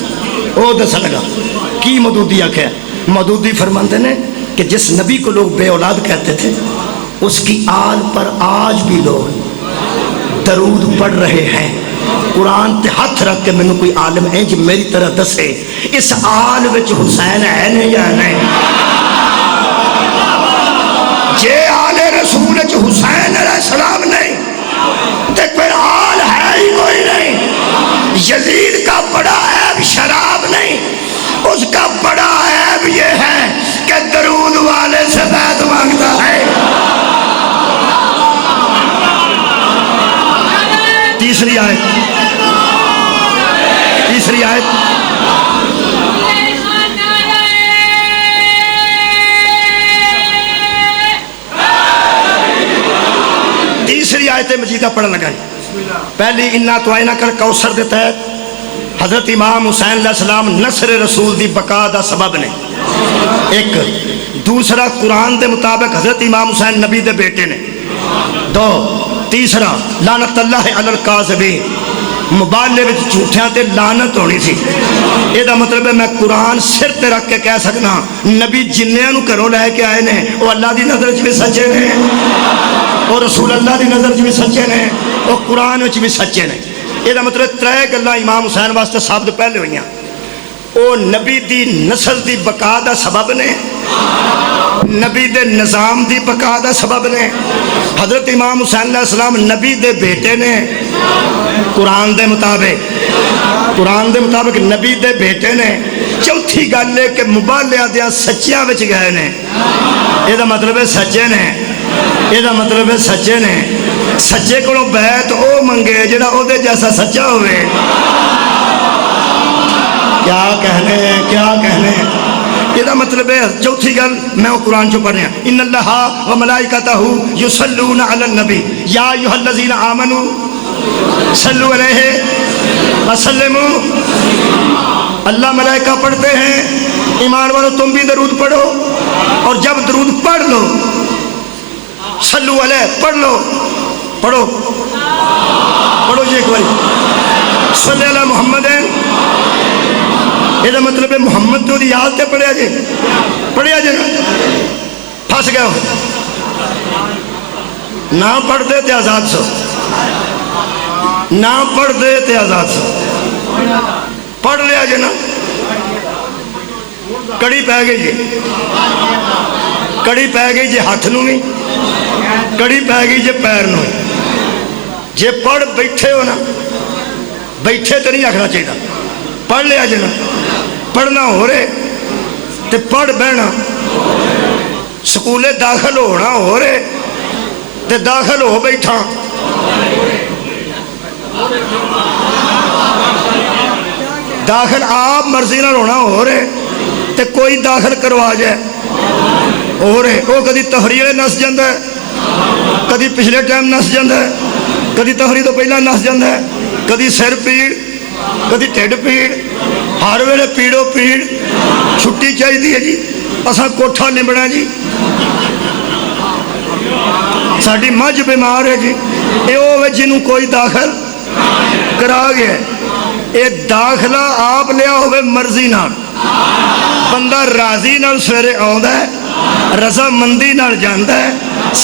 کی مودودی آکھیا. مودودی فرماتے ہیں کہ جس نبی کو لوگ بے اولاد کہتے تھے اس کی آل پر آج بھی لوگ درود پڑھ رہے ہیں. قرآن تے ہاتھ رکھ کے مینوں کوئی عالم ہے جو میری طرح دسے اس آل وچ حسین ہے نہیں یا نہیں. جے آل رسول وچ حسین علیہ السلام نہیں تے پھر آل ہے ہی کوئی نہیں. یزید کا بڑا عیب شراب نہیں, اس کا بڑا عیب یہ ہے کہ درود والے سے بیعت مانگتا ہے. تیسری آیت تیسری آیت مجیدہ پڑھنے لگا. پہلی انا تو آئینہ کر کوثر دے تحت حضرت امام حسین علیہ السلام نصر رسول دی بقا دا سبب نے. ایک دوسرا قرآن دے مطابق حضرت امام حسین نبی دے بیٹے نے. دو تیسرا لعنت اللہ علی الکاذبین, مبالغے وچ جھوٹیاں تے لعنت ہونی سی. یہ دا مطلب ہے میں قرآن سر تے رکھ کے کہہ سکنا نبی جنیاں نو گھروں لے کے آئے نے وہ اللہ دی نظر وچ بھی سچے نے, اور رسول اللہ دی نظر وچ بھی سچے نے, اور قرآن وچ بھی سچے نے. یہ دا مطلب ترے گلاں امام حسین واسطے ثابت پہلے ہوئیاں. او نبی دی نسل دی بقا دا سبب نے, نبی دے نظام دی بقا دا سبب نے. حضرت امام حسین علیہ السلام نبی دے بیٹے نے قرآن دے مطابق نبی دے بیٹے نے. چوتھی گل ہے کہ مبالغہ دیاں سچیاں وچ گئے نے. یہ دا مطلب ہے سچے نے, یہ دا مطلب ہے سچے نے. سچے کو بیعت او منگے جڑا او دے جیسا سچا ہوئے. کیا کہنے یہ دا مطلب ہے. چوتھی گل میں وہ قرآن چو پڑھ رہا ہوں ان اللہ و ملائکتہ یصلون علی النبی یا ایھا الذین آمنوا صلوا علیہ وسلموا. اللہ ملائکہ پڑھتے ہیں, ایمان والو تم بھی درود پڑھو, اور جب درود پڑھ لو صلو علیہ پڑھو جی ایک بار صلی اللہ محمد. یہ مطلب ہے محمد تو یاد تے پڑھیا جے پھنس گیا ہو. نہ پڑھ دے تے آزاد سو, نہ پڑھ دے تے آزاد سو. پڑھ لیا جے نا کڑی پہ گئی جے ہاتھ نو بھی, کڑی پہ گئی جے پیر نو. جے پڑھ بیٹھے ہو نا, بیٹھے تو نہیں آکھنا چاہیے, پڑھ لیا جے نا پڑھنا ہو رہے تے پڑھ بہنا، سکولے داخل ہونا ہو رہے تے داخل ہو بیٹھا، داخل آپ مرضی نہ ہونا ہو رہے تے کوئی داخل کروا جائے ہو رہے، وہ کدی تفریح نس جاندہ ہے، کدی پچھلے ٹائم نس جاندہ ہے، کدی تفریح تو پہلا نس جاندہ ہے، کدی سر پیڑ، کدی ٹھڈ پیڑ، ہر ویلے پیڑو پیڑ، چھٹی چاہیے جی، اساں کوٹھا نمبنا جی، ساڈی مجھ بیمار ہے جی، اے وہ جنہوں کوئی داخل کرا گیا، اے داخلہ آپ لیا ہوئے مرضی نال، بندہ راضی نال سویرے آؤندا ہے، رضا مندی نال جاندا ہے،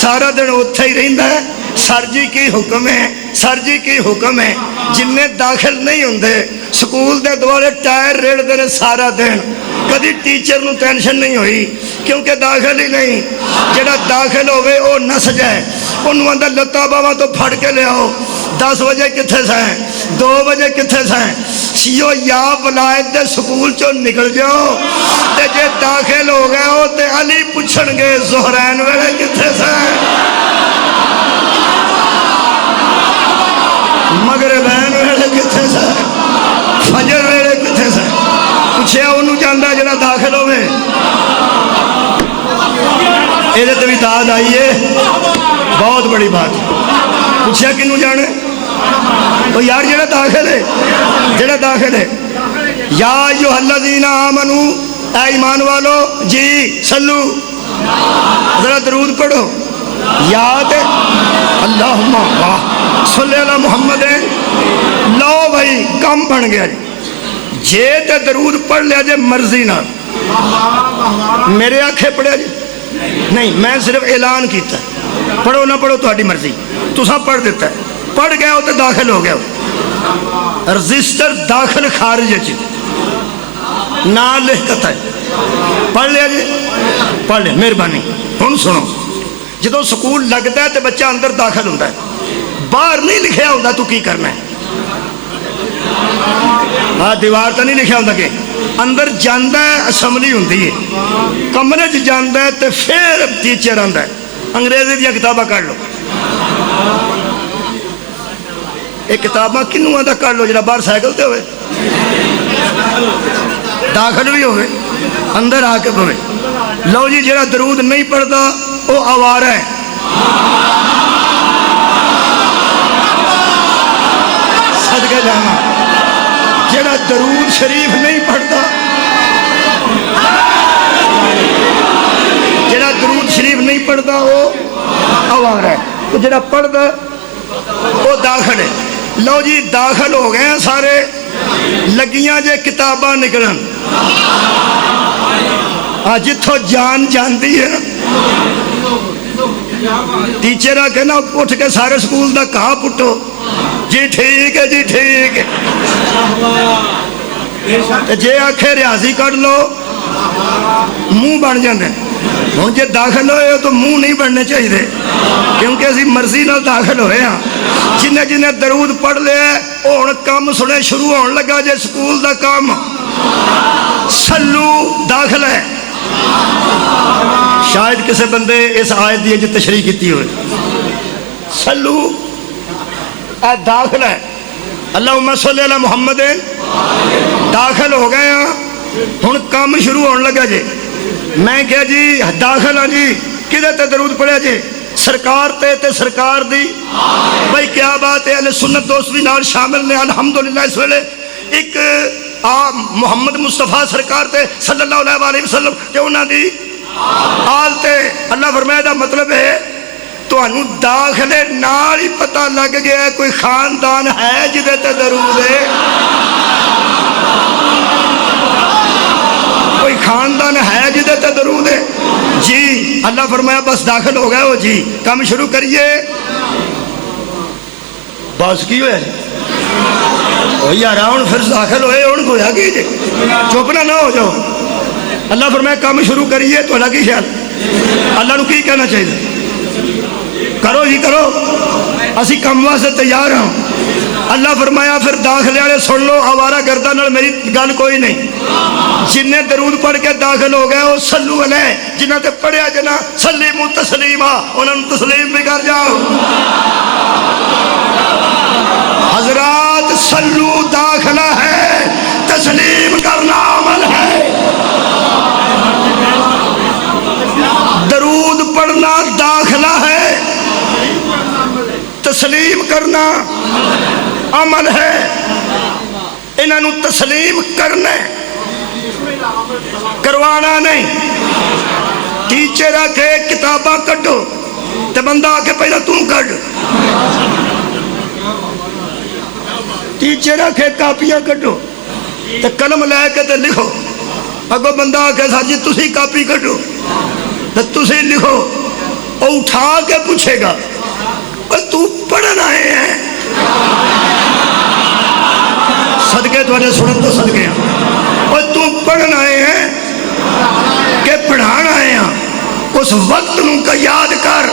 سارا دن اتھا ہی رہندا ہے، سر جی کی حکم ہے، سر جی کی حکم ہے، جن نے داخل نہیں ہوندے سکول دے دوارے ٹائر ریڑ دے سارا دن، کدی ٹیچر نو ٹینشن نہیں ہوئی کیونکہ داخل ہی نہیں، جڑا داخل ہوئے او نس جائے، انہوں اندر لتا باوا تو پھڑ کے لے آؤ، 10 بجے کتھے سائیں، 2 بجے کتھے سائیں، شیو یا ولایت دے سکول چو نکل جاؤ، تے جے داخل ہو گئے ہو تے علی پوچھن گے زہرین ویلے کتھے سائیں، مغربین ویلے کتھے سائیں، فجر ویلے کتھے سائیں، پوچھے انہوں جاندہ جنہ داخل ہوئے، ایدے تو بھی داد آئیے، بہت بڑی بات، پوچھے کنوں جانے، تو یار جڑا داخل ہے، یا ایوہ الذین آمنو، اے ایمان والو جی سلو، ذرا درود پڑھو، یاد اللہم صلی اللہ محمد، لو بھائی کم بن گیا جے تے درود پڑھ لیا جے مرضی نہ، میرے آنکھیں پڑھیا جی نہیں، میں صرف اعلان کیتا ہے، پڑھو نہ پڑھو تو ہاڈی مرضی، تساں پڑھ دیتا ہے، پڑھ گیا ہو تو داخل ہو گیا ہو، رجسٹر داخل خارج ہے جی، نہ لکھتا ہے، پڑھ لیا جی، پڑھ لیا، مہربانی، ہن سنو، جدو سکول لگتا ہے تو بچہ اندر داخل ہوتا ہے، باہر نہیں لکھیا ہوتا تو کی کرنا ہے، ہاں دیوار تو نہیں لکھیا ہوتا کہ اندر جاندہ ہے، اسمبلی ہوندی ہے، کمرے چ جاندہ ہے تو پھر ٹیچر آندا ہے، انگریزی دیا کتابہ کر لو، ایک کتابہ کنوں آندا کر لو جڑا باہر سائیکل تے ہوئے، داخل بھی ہوئے، اندر آ کے ہوئے، لو جی جڑا درود نہیں پڑھتا وہ آوارہ ہے، صدقہ جانا، جڑا درود شریف نہیں پڑھتا، جڑا درود شریف نہیں پڑھتا وہ آوارہ ہے، تو جڑا پڑھتا وہ داخل ہے، لو جی داخل ہو گئے ہیں سارے، لگیاں جے کتاباں نکلن، جتھو جان جانتی ہے، ٹیچر آکے نا اٹھ کے سارے سکول دا کہا پٹو، جی ٹھیک ہے جی ٹھیک ہے، جے آکھے ریاضی کر لو منہ بن جاندے، ہوں جے داخل ہوئے تو منہ نہیں بننے چاہیے کیونکہ اسی مرضی نہ داخل ہوئے ہیں، جنہیں درود پڑھ لے ہوں کام سنے شروع ہونے لگا جے سکول دا کام، سلو داخل ہے، شاید کسی بندے اس آیت دی جو تشریح کیتی ہوئے، سلو اے داخل ہے، اللہم صلی اللہ محمد، داخل ہو گئے ہیں، ہن کام شروع ہونے لگا جے، میں کہا جی داخل ہاں جی، کدھے تے درود پڑھیا جی، سرکار تے سرکار دی، بھائی کیا بات ہے، اہل سنت دوست بھی نال شامل نے، الحمدللہ اس ویلے ایک محمد مصطفیٰ سرکار تے صلی اللہ علیہ وسلم کہ انہاں دی آل تے اللہ فرمائے دا مطلب ہے تو انہوں داخلے نال ہی پتہ لگ گیا ہے کوئی خاندان ہے جدے تے درود ہے، کوئی خاندان ہے جدے تے درود ہے، جی اللہ فرمایا بس داخل ہو گئے ہو جی، کام شروع کریے، بس کی ہوئے یار ہوں پھر داخل ہوئے ہوں گویا کی جی، چپ نہ ہو جاؤ، اللہ فرمایا کام شروع کریے، تو اللہ کی خیال اللہ نو کی کہنا چاہیے، کرو جی کرو، اسی کام واسطے تیار ہوں، اللہ فرمایا پھر داخلے والے سن لو، آوارہ گردہ نال میری گل کوئی نہیں، جن نے درود پڑھ کے داخل ہو گئے وہ صلو علیہ، جنہ تے پڑھیا جنا سلیمو تسلیما، انہوں نے تسلیم بھی کر جاؤ۔ حضرات صلو داخلہ ہے، تسلیم کرنا عمل ہے، درود پڑھنا داخلہ ہے، تسلیم کرنا عمل ہے۔ انہوں نے تسلیم کرنا کروانا نہیں۔ ٹیچر آ کے کتاباں کڈو تے بندہ آ کے پہلے تم کڈ، ٹیچر آ کے کاپیاں کڈو تے قلم لے کے تے لکھو، اگو بندہ آ کے ساتھ جی تسی کاپی کڈو تے تسی لکھو، وہ اٹھا کے پوچھے گا تو پڑھن آئے ہیں؟ صدقے تمہارے سنت تو صدقے ہیں، اور تم پڑھن آئے ہیں کہ پڑھان آئے ہیں؟ اس وقت نو کا یاد کر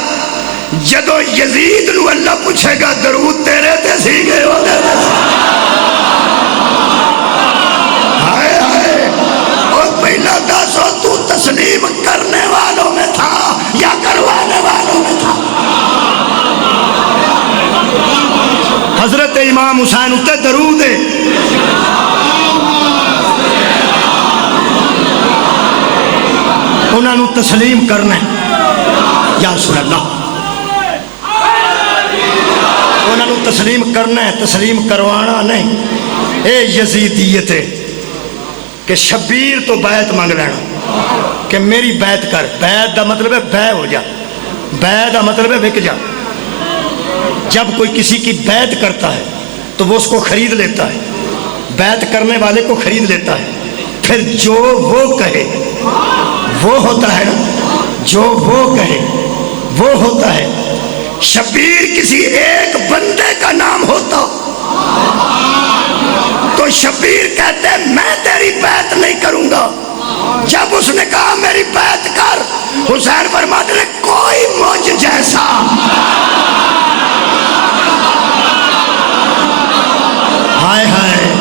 جدو یزید نو اللہ پوچھے گا درود تیرے تے سی گئے ہو دے دے، ہائے ہائے، اور پہلا دسو تو تسلیم کرنے والوں میں تھا یا کروانے والوں میں تھا؟ حضرت امام حسین اتے درود ہے، انہوں نے تسلیم کرنا ہے، یا رسول اللہ، انہوں نے تسلیم کرنا ہے، تسلیم کروانا نہیں۔ اے یزیدیت ہے کہ شبیر تو بیعت مانگ لینا کہ میری بیعت کر، بیعت دا مطلب ہے بے ہو جا، بیعت دا مطلب ہے وک جا۔ جب کوئی کسی کی بیعت کرتا ہے تو وہ اس کو خرید لیتا ہے، بیعت کرنے والے کو خرید لیتا ہے، پھر جو وہ کہے وہ ہوتا ہے، جو وہ کہے وہ ہوتا ہے۔ شبیر کسی ایک بندے کا نام ہوتا تو شبیر کہتے ہیں میں تیری بیعت نہیں کروں گا، جب اس نے کہا میری بیعت کر، حسین فرماتے ہیں کوئی مجھ جیسا ہائے ہائے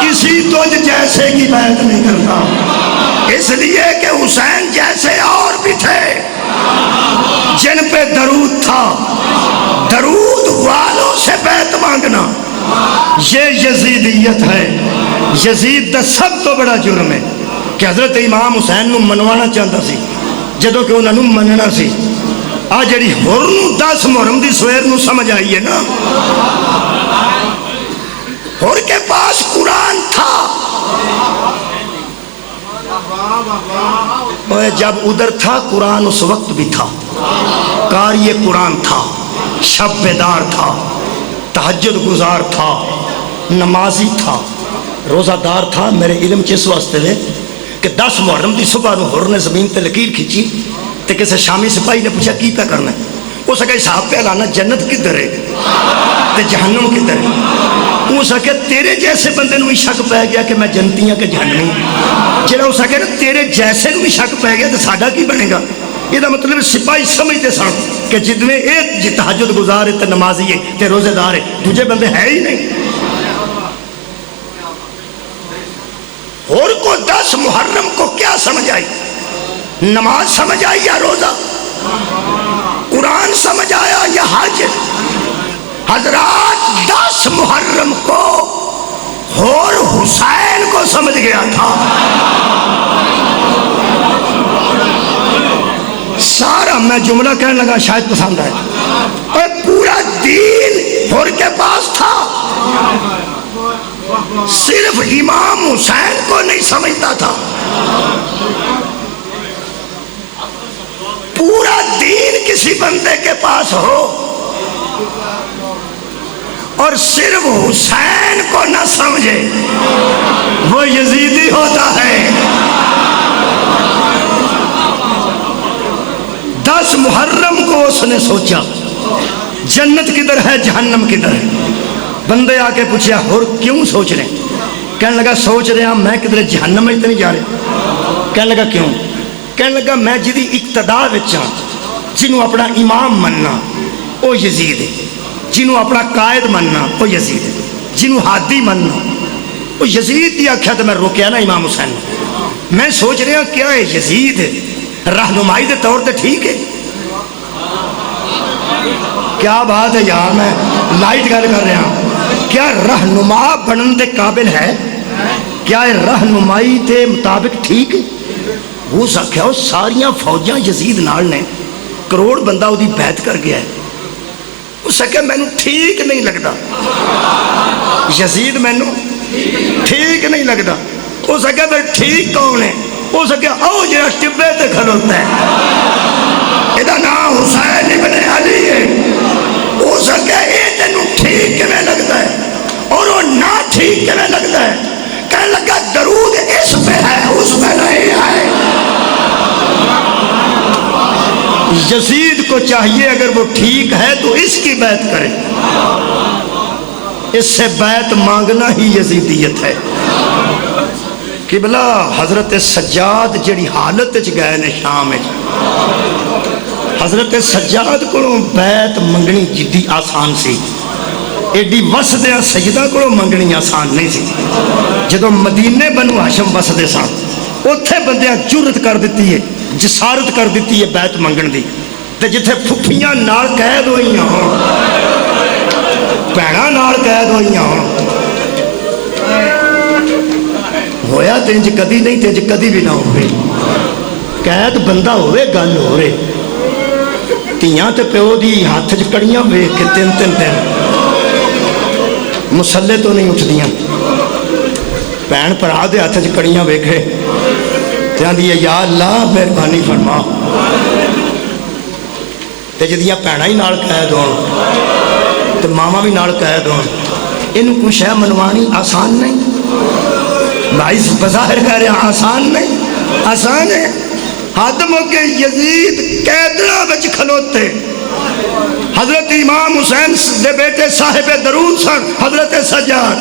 کسی تجھ جیسے کی بیعت نہیں کرتا، اس لیے کہ حسین جیسے اور بھی تھے جن پہ درود تھا، درود والوں سے بیعت مانگنا یہ یزیدیت ہے۔ یزید دا سب تو بڑا جرم ہے کہ حضرت امام حسین نو منوانا چاہتا سی، جدو کہ انہوں نے مننا سی۔ آ جڑی ہور نو 10 محرم دی سویر نو سمجھ آئی ہے نا، ہور کے پاس قرآن تھا، جب ادھر تھا قرآن اس وقت بھی تھا، قاری قرآن تھا، شب بیدار تھا، تہجد گزار تھا، نمازی تھا، روزہ دار تھا۔ میرے علم چس واسطے دے کہ 10 محرم دی صبح نو ہور نے زمین تے لکیر کھینچی تے کسے شامی سپاہی نے پوچھا کی پہ کرنا ہے، اس کا حساب پہ لانا جنت کدھر ہے تے جہنم کدھر ہے۔ اس کا تیرے جیسے بندے نو شک پہ گیا کہ میں جنتی ہوں کہ جہنمی، جڑا اس کا تیرے جیسے نو شک پہ گیا تو ساڈا کی بنے گا؟ یہ مطلب سپاہی سمجھتے سن کہ جتنے ایک تہجد گزار ہے تے نمازی ہے تے روزے دار ہے، دوجے بندے ہے ہی نہیں۔ اور کو 10 محرم کو کیا سمجھ آئی؟ نماز سمجھ آئی یا روزہ؟ قرآن سمجھ آیا یا حج؟ حضرات 10 محرم کو اور حسین کو سمجھ گیا تھا، سارا میں جملہ کہنے لگا شاید پسند آئے، اور پورا دین اور کے پاس تھا، صرف امام حسین کو نہیں سمجھتا تھا۔ پورا دین کسی بندے کے پاس ہو اور صرف حسین کو نہ سمجھے وہ یزیدی ہوتا ہے۔ 10 محرم کو اس نے سوچا جنت کدھر ہے جہنم کدھر ہے۔ بندے آ کے پوچھا اور کیوں سوچ رہے ہیں؟ کہنے لگا سوچ رہے ہیں میں کدھر جہنم میں تو نہیں جا رہے۔ کہنے لگا کیوں؟ کہنے لگا میں جدی اقتدا وچ ہاں، جنوں اپنا امام مننا وہ یزید ہے، جنہوں اپنا قائد مننا وہ یزید ہے، جنہوں ہادی مننا وہ یزید دی آکھیا تو میں روکیا نا امام حسین میں سوچ رہا کیا ہے یزید رہنمائی دے طور تے ٹھیک ہے؟ کیا بات ہے یار، میں لائٹ گل کر رہا ہوں، کیا رہنما بنن دے قابل ہے؟ کیا رہنمائی دے مطابق ٹھیک ہے؟ وہ سکھیا وہ ساریاں فوجاں یزید نال نے، کروڑ بندہ وہ دی بیعت کر گیا ہے، وہ سکھیا میں نو ٹھیک نہیں لگتا یزید، میں نو ٹھیک نہیں لگتا۔ وہ سکھیا پھر ٹھیک کون ہے؟ وہ سکھیا او جہاں ٹبے تے کھلوتا ہے، یہ نام حسین ابن علی ہے۔ وہ سکھیا یہ تینوں ٹھیک کیویں لگتا ہے اور وہ نہ ٹھیک کیویں لگتا ہے؟ کہنے لگا درود اس پہ ہے اس پہ نہیں ہے۔ یزید کو چاہیے اگر وہ ٹھیک ہے تو اس کی بیعت کرے، اس سے بیعت مانگنا ہی یزیدیت ہے۔ قبلہ حضرت سجاد جڑی حالت گئے نے شام، حضرت سجاد کو بیعت منگنی جدی آسان سی، ایڈی وسدیا سیدہ کو منگنی آسان نہیں سی۔ جدو مدینے بنو ہاشم وسدے سن اتھے بندیاں جرت کر دیتی ہے، جسارت کر دیتی ہے بیعت منگن دی، تے جتھے پھپھیاں نال قید ہوئیاں ہوں، بھیناں نال قید ہوئیاں ہوں، ہویا تینج کدی نہیں، تینج کدی بھی نہ ہوئے، قید بندہ ہوئے گل ہو رہے، تیاں تے پیو دی ہاتھ کڑیاں ویکھ کے تین تین دن مسلے تو نہیں اٹھ دیاں، بہن پرا دے ہاتھ کڑیاں ویکھے تے آندی ہے یا اللہ مہربانی فرما، تے جدیاں بھیناں ہی نال قید ہون تے ماواں بھی نال قید ہون، انہوں کوئی شے منوانی آسان نہیں۔ بھائی بظاہر کہہ رہے ہیں آسان نہیں، آسان ہے۔ حاتم کے یزید قیدراں وچ کھلوتے، حضرت امام حسین دے بیٹے صاحب درود سن حضرت سجاد،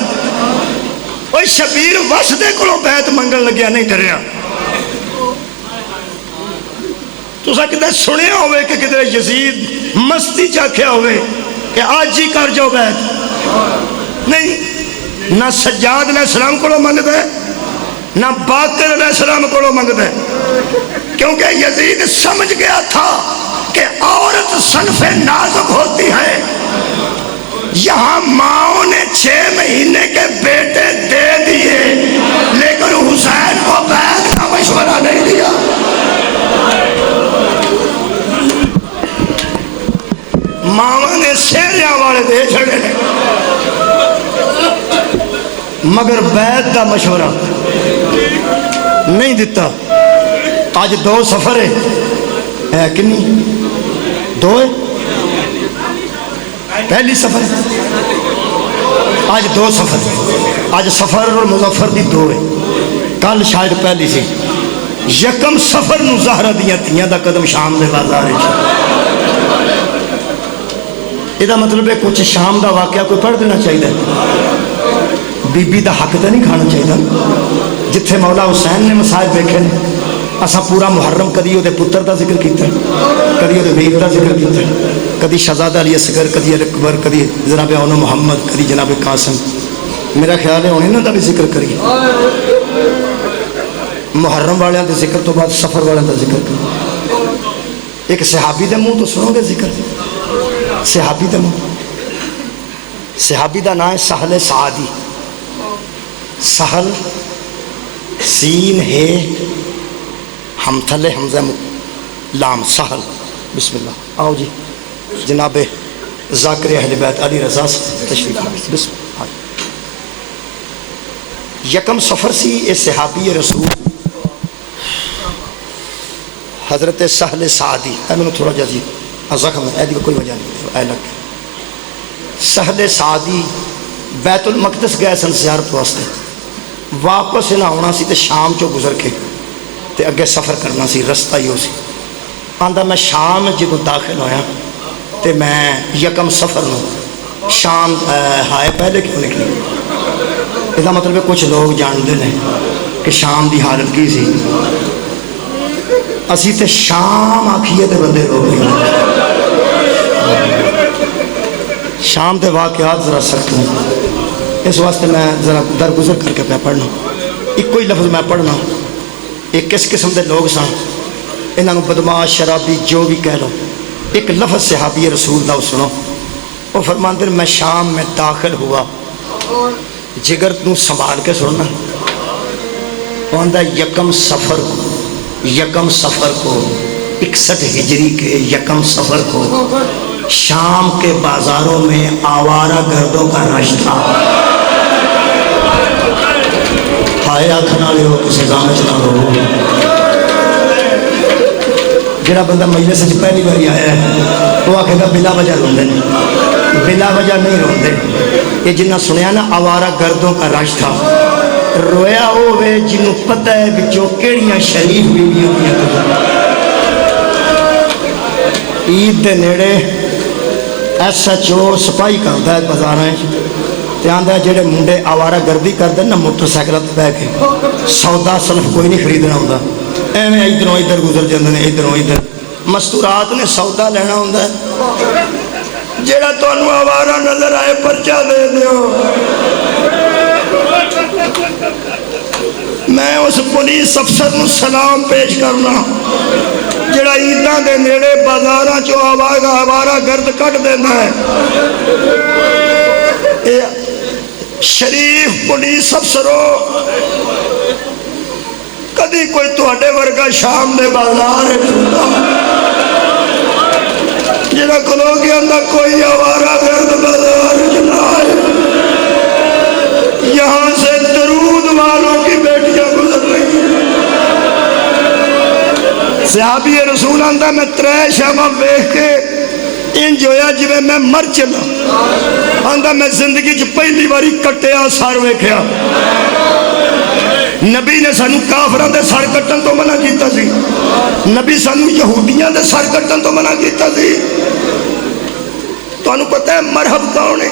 وہ شبیر وسدے کو بیعت منگن لگیا نہیں ڈریا۔ تو سا کدھر سنیا ہوئے کہ کدھر یزید مستی چاکھیا ہوئے کہ آج ہی کر جاؤ بیعت؟ نہیں، نہ سجاد علیہ السلام کو منگتا ہے نہ باقر علیہ السلام کو منگتا ہے، کیونکہ یزید سمجھ گیا تھا کہ عورت صنف نازک ہوتی ہے، یہاں ماؤں نے 6 مہینے کے بیٹے دے دیے لیکن حسین کو بیعت کا مشورہ نہیں دیا۔ ماؤں نے سیریاں والے دے چھڑے مگر بیعت کا مشورہ نہیں دیتا۔ آج 2 سفر ہے کنی 2 ہے، پہلی سفر آج 2 سفر، آج سفر اور مظفر دی 2 ہے، کل شاید پہلی سی۔ یکم سفر نو زہرہ دیاں تیاں دا قدم شام دے بازار ہے، یہ مطلب ہے کچھ شام دا واقعہ کوئی پڑھ دینا چاہیے، بی بی دا حق تو نہیں کھانا چاہیے۔ جتھے مولا حسین نے مصائب دیکھے نے، اسا پورا محرم کدی وہ پتر دا ذکر کیتا ہے، کدی وہ ویر دا ذکر کیتا ہے، کدی شہزادہ علی اصغر، کدی علی اکبر، کدی جناب اون محمد، کدی جناب قاسم۔ میرا خیال ہے انہوں دا بھی ذکر کریے، محرم والوں دے ذکر تو بعد سفر والوں دا ذکر کریے۔ ایک صحابی دے منہ تو سنو گے ذکر، صحابی دے منہ، صحابی دا نام ہے سہل سعدی، سہل سین ہے ہم تھلے حمزہ لام سہل۔ بسم اللہ، آؤ جی جناب ذاکر اہل بیت علی رضا سے تشریف لائیں۔ بسم اللہ۔ یکم سفر سی اے صحابی رسول حضرت سہل سعدی، اے میں نے تھوڑا جا جی زخم ہے، ایدی کوئی وجہ نہیں، اے لگ سہل سعدی بیت المقدس گئے سن زیارت واسطے، واپس نہ ہونا سی تے شام چو گزر کے تے اگے سفر کرنا سی، رستہ ہی ہو سی۔ آندہ میں شام جدو داخل ہویا تے میں یکم سفر نو شام ہائے پہلے کیوں نکلی، اس کا مطلب ہے کچھ لوگ جانتے ہیں کہ شام دی حالت کی سی، اسی تے شام آکھیے تے بندے لوگ نہیں، شام کے واقعات ذرا سخت ہیں، اس واسطے میں ذرا درگزر کر کے پہ پڑھنا. ایک ہی لفظ میں پڑھنا. یہ کس قسم کے لوگ سن، انہوں بدماش شرابی جو بھی کہہ لو. ایک لفظ صحابی رسول دا سنو. وہ فرماتے ہیں میں شام میں داخل ہوا، جگر تو سنبھال کے سننا. وہ آندہ یکم سفر کو 61 ہجری کے یکم سفر کو شام کے بازاروں میں آوارہ گردوں کا رش تھا. ہائے آنکھنا لے ہو کسی گانے چلا ہو. جڑا بندہ مجلس سے پہلی باری آیا ہے وہ آکھے گا بلا وجہ روندے، بلا وجہ نہیں روندے. یہ جنہ سنیا نا آوارہ گردوں کا رش تھا، رویا ہوئے جنہوں پتہ ہے بچوں کیڑیاں شریف بیویاں ہوئی. عید دے نیڑے SHO سپاہی کرتا ہے بازاراں تے آندا جڑے منڈے آوارہ گردی کرتے نا موٹر سائیکل تے بیٹھ کے سودا صرف کوئی نہیں خریدنا ہوندا، ایویں ادھروں ادھر گزر جاندے نے، ادھروں ادھر مستورات نے سودا لینا ہوندا ہے. جڑا تانوں آوارہ نظر آئے پرچہ دے دیو. میں اس پولیس افسر نو سلام پیش کرنا جڑا عیداں دے نیڑے بازاراں چو آوارہ گرد کٹ دینا ہے. شریف پولیس افسروں، کدی کوئی تواڈے ورگا شام دے بازار جڑا کلو کے اندر کوئی آوارہ گرد بازار چلائے. یہاں سے درود والوں کی بیٹیاں گزر رہی ہیں. صحابی رسول آندہ میں 3 شامہ بیخ کے انج ہویا جی میں مر چلا. آندہ میں زندگی جو پہلی باری کٹیا سار ویکھیا. نبی نے سانو کافران دے سار کٹن تو منع کیتا سی، نبی سانو یہودیاں دے سار کٹن تو منع کیتا سی. تو انہوں پتہ ہے مرحب کون ہے؟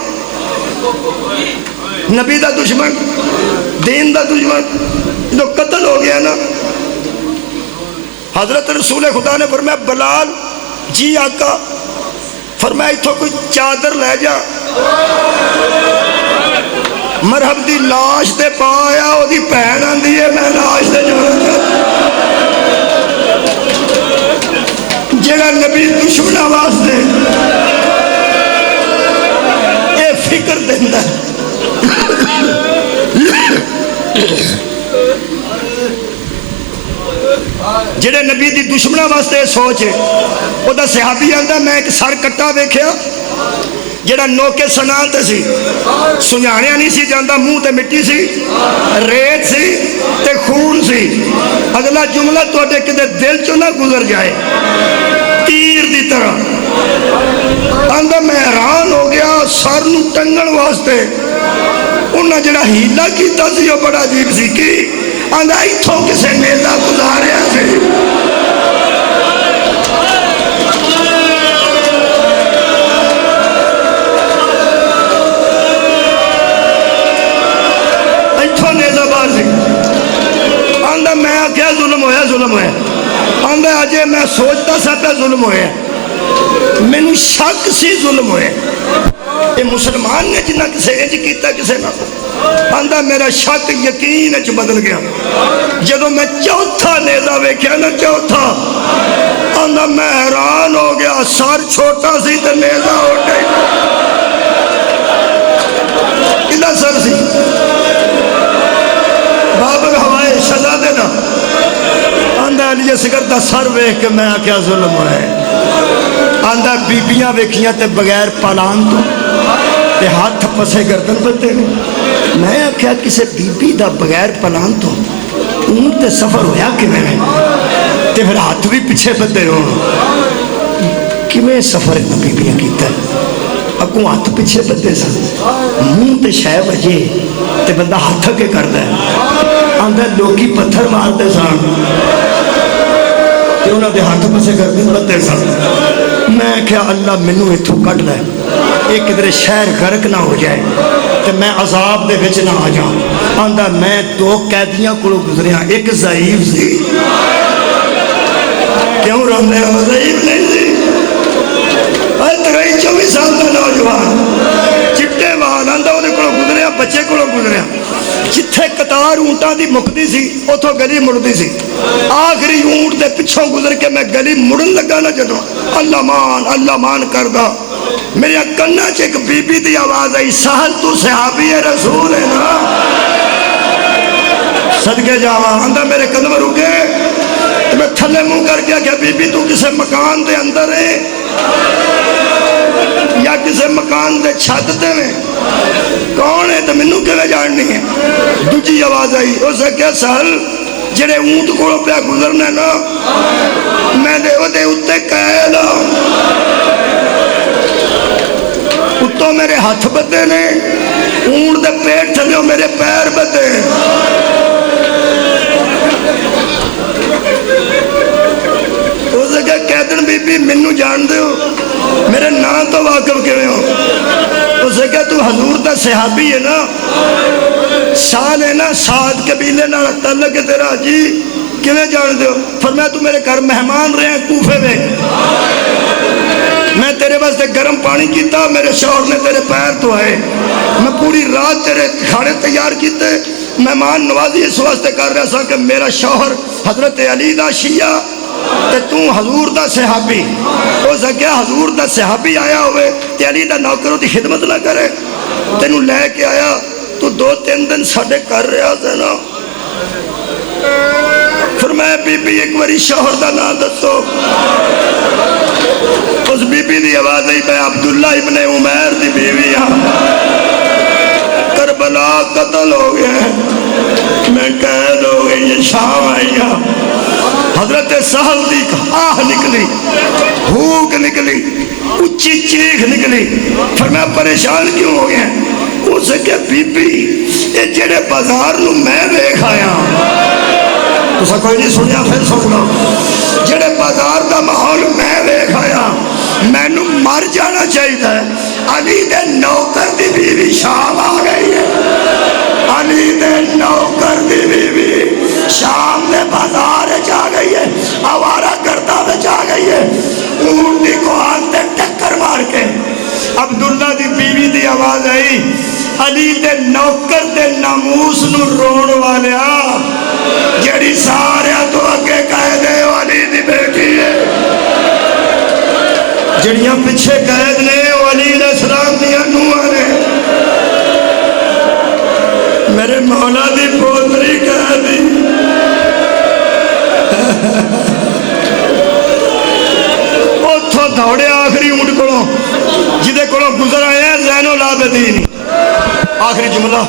نبی دا دشمن، دین دا دشمن جو قتل ہو گیا نا. حضرت رسول خدا نے فرمایا بلال جی آقا، فرمایا اتھو کوئی چادر لے جا. مرحب دی لاش تے پایا او دی پہن آن دیئے میں لاش تے جانا جڑا نبی دشمن آواز دے اے فکر دیندہ جڑے نبی دی دشمنہ واسطے سوچ ہے. وہ دا صحابی آندہ میں ایک سر کٹا دیکھیا جڑا نوکے سنانتے سی، سنیانیاں نہیں سی جاندہ، منہ تے مٹی سی، ریت سی تے خون سی. اگلا جملہ تو اٹھے کدے دل چو نہ گزر جائے تیر دی طرح. آندہ میں حیران ہو گیا سر نو ٹنگن واسطے. انہاں جڑا ہیلا کیتا سی وہ بڑا عجیب سی کی آندہ ایتھوں کسے نیزہ گزاریا سی. ایتھوں نیزہ بار سی. آندہ میں کیا ظلم ہویا. آندہ آجے میں سوچتا سا پہ ظلم ہویا، میں نو شک سی ظلم ہوئے. یہ مسلمان نے جنہ کسے اج کیتا کسے نہ. آندہ میرا شک یقین اچ بدل گیا جدو میں چوتھا نیزہ ویکھیا نا. چوتھا آندہ میں حیران ہو گیا، سار چھوٹا سی تے نیزہ ہو گئی. کدھا سر سی بابر ہوائے سزا دینا. آندہ علی اصغر دا سر ویکھ کے میں کیا ظلم ہوئے. آندہ بیبیاں ویکھیاں تے بغیر پالان تو تے ہاتھ پسے گردن بتے ہیں. میں کیا کسے بی بی دا بغیر پلان تو ان تے سفر ہویا کہ میں تے پھر ہاتھ بھی پچھے بدے ہو کہ میں سفر بی بیاں کیتا ہے. اگوں ہاتھ پچھے بدے سا منہ تے شے وجے تے بندہ ہاتھ کے کردا ہے. آندہ لوگی پتھر مار دے سان تے انہاں دے ہاتھ پسے گردن بدے سان. میں کیا اللہ منو اتھو کٹ لے ایک ادھر شہر غرق نہ ہو جائے تو میں عذاب دے وچ نہ آ جاؤں. آندہ میں 2 قیدیاں کو گزریاں، ایک ضعیف سی. کیوں روندے ہو؟ ضعیف نہیں سی. 23-24 سال کا نوجوان بچے کو گزریا جتھے قطار اونٹاں دی مکدی سی اتھوں گلی مڑدی سی آخری اونٹ دے پچھوں گزر کے میں گلی مڑن لگا نا جدوں اللہ مان کردا میرے کنا چ ایک بی بی دی آواز آئی سہل تو صحابی رسول ہے نا صدقے جاواں اندر میرے قدم رکے تو میں تھلے منہ کر کے کہ بی بی تو کسے مکان دے اندر ہے یا کسے مکان دے چھت تے میں کون ہے تو منو کیویں جاننی ہے دوجی آواز آئی اسے کہا سہل جڑے اونٹ کو پیا گزرنا نا میں دے اتے قید اتوں میرے ہاتھ بدے نے اونٹ دے پیٹ چلیو میرے پیر بدے اسے کہا قیدن بی بی منو جان دے ہو میرے نام تو واقف کیویں ہو اسے کہا تو حضور دا صحابی ہے نا سال ہے نا سعد قبیلے نہ تعلق ہے تیرا جی کیویں جان دے ہو فرمایا تو میرے گھر مہمان رہے ہیں کوفے میں میں تیرے واسطے گرم پانی کیتا میرے شوہر نے تیرے پیر تو آئے میں پوری رات تیرے کھانے تیار کیتے مہمان نوازی اس واسطے کر رہا سا کہ میرا شوہر حضرت علی دا شیعہ تے تو حضور دا صحابی او سکیا حضور دا صحابی آیا ہوئے تے علی دا نوکروں دی خدمت نہ کرے تینوں لے کے آیا تو 2-3 دن ساڑھے کر رہا تھا نا فرمایا بی بی ایک باری شوہر دا نام دسو اس بی بی دی آواز آئی میں عبداللہ ابن عمیر دی بیوی ہاں کربلا قتل ہو گیا میں قید ہو گئی یہ شام آئی ہاں حضرت سہل دی آہ نکلی بھوک نکلی اچھی چیخ نکلی فرمایا پریشان کیوں ہو گئے اسے کہ بی بی یہ جڑے بازار نو میں دیکھ آیا تو سا کوئی نہیں سنیا پھر سن لو جڑے بازار دا ماحول میں دیکھ آیا میں نو مر جانا چاہیے تھا علی دے نوکر دی بیوی شام آ گئی ہے علی دے نوکر دی بیوی شام دے بازار جا گئی ہے آوارہ گردہ میں جا گئی ہے اونٹ دی کو آن دے ٹکر مار کے عبداللہ دی بیوی دی آواز آئی علی دے نوکر دے ناموس نو رون والیا جڑی سارے تو اگے قید ہے وہ علی دی بیٹی ہے جڑیاں پچھے قید نے وہ علی علیہ السلام دیا نوہ نے میرے مولا دی پوتری قید دی اتھو دوڑے آخری اونٹ کولوں جدے کولوں گزر آئے ہیں زین العابدین آخری جملہ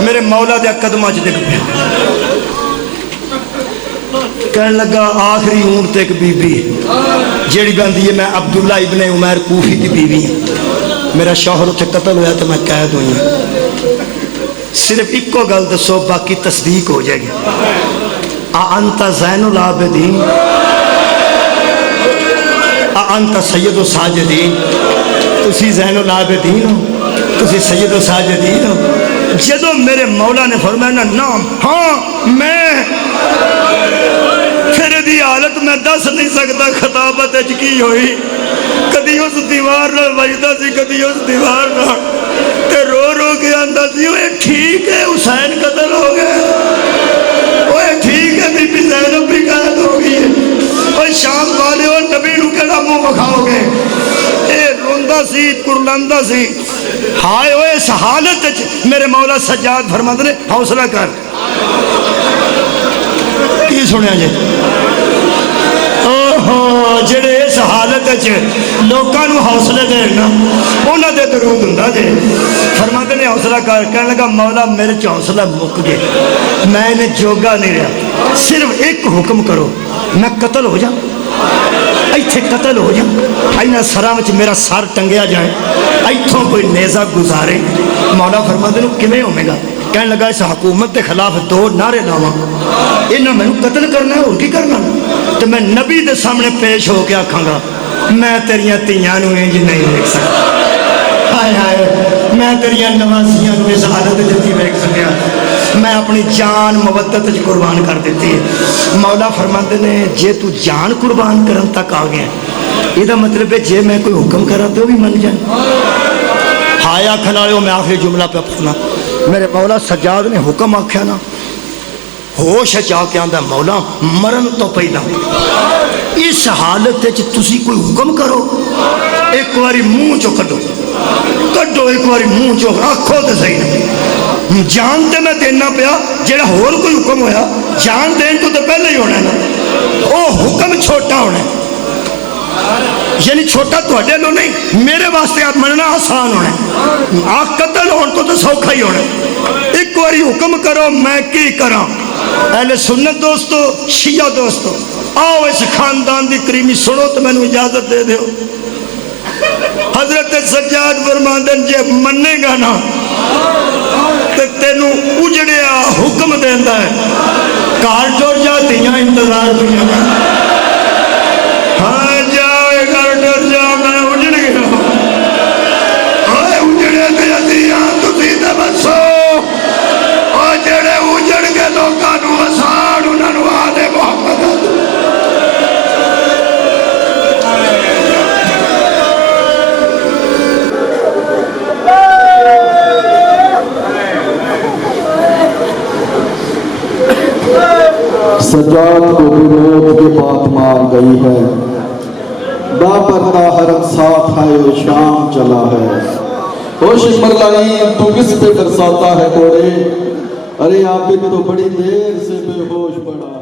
میرے مولا دیا قدمہ چ دیکھ پیا کہنے لگا آخری اونٹ ایک بی بی جیڑی بندی ہے میں عبداللہ ابن عمیر کوفی دی بیوی میرا شوہر اتھے قتل ہوا تو میں قید ہوئی صرف ایک کو گل دسو باقی تصدیق ہو جائے گی انت زین العابدین انت سید و ساجدین تسی زین العابدین ہو تسی سید و ساجدین ہو جدو میرے مولا نے فرمایا نا نام ہاں میں پھر دی حالت میں دس نہیں سکتا خطابت کی ہوئی کدی اس دیوار نہ وجدہ سی کدی اس دیوار نہ تے رو رو کے آندہ سی وہ ٹھیک ہے حسین قتل ہو گئے وہ ٹھیک ہے بی بی زینب بھی قید ہو گئی ہے وہ شام والے اور نبی نو کہنا منہ بکھاؤ گے اے روندہ سی کرلندہ سی ہائے وہ اس حالت میرے مولا سجاد فرماتے نے حوصلہ کر کی سنیا جے جڑے اس حالت لوکاں نو حوصلے دینا انہاں دے درود ہوندا جے فرماتے نے حوصلہ کر کہنے لگا مولا میرے چ حوصلہ مک گئے میں نے جوگا نہیں رہا صرف ایک حکم کرو میں قتل ہو جاؤں ایتھے قتل ہو جاؤں اینا سراں وچ میرا سر ٹنگیا جائے ایتھوں کوئی نیزہ گزارے مولا فرماتے نے کیویں ہوے گا کہنے لگا اس حکومت کے خلاف 2 نعرے لاواں انہاں میں قتل کرنا ہے اور کی کرنا تو میں نبی دے سامنے پیش ہو کے آکھاں گا میں تیریاں تیاں نو انج نہیں دیکھ سکتا ہائے ہائے میں تیریاں نوازیاں نو اس حالت جتی دیکھ سکیا میں اپنی جان مودت قربان کر دیتی ہے مولا فرماتے نے جے تو جان قربان کرن تک آ گیا یہ مطلب ہے جے میں کوئی حکم کرا تو بھی من جائے ہایا کھلاڑے میں آخری جملہ پہ پڑھنا میرے مولا سجاد نے حکم آکھیا نا ہوش چاہ کے آندا مولا مرن تو پہلا اس حالت وچ تسی کوئی حکم کرو ایک باری منہ چو کڈو کڈو ایک باری منہ چو آکھو تے صحیح نہیں جان تے میں دینا پیا جڑا ہور کوئی حکم ہویا جان دین تو تے پہلے ہی ہونا ہے نا او حکم چھوٹا ہونا ہے یعنی چھوٹا تواڈے لو نہیں میرے واسطے آپ مننا آسان ہونا ہے آگ قتل ہون تو سوکھا ہی ہونا ہے ایک باری حکم کرو میں کی کراں اہل سنت دوستو شیعہ دوستو آؤ اس خاندان دی کریمی سنو تو میں نے اجازت دے دیو حضرت سجاد فرماندن جے مننے گا نا تو تینو اجڑیا حکم دیندا ہے کار جوڑ جاتی ہیں انتظار دنیا میں ہاں جاؤ گھر ڈر جاؤ میں اجڑ گیا ہاں اجڑے دیا دیا تو دیدہ بسو اور جڑے اجڑ کے لوگاں نو آسان انہاں نو آلے محمد سجاد کو بھی موت کی بات مار گئی ہے باپردہ حرم ساتھ ہے شام چلا ہے ہوش مرلائیں تو کس پہ برساتا ہے کوڑے ارے عابد تو بڑی دیر سے بے ہوش پڑا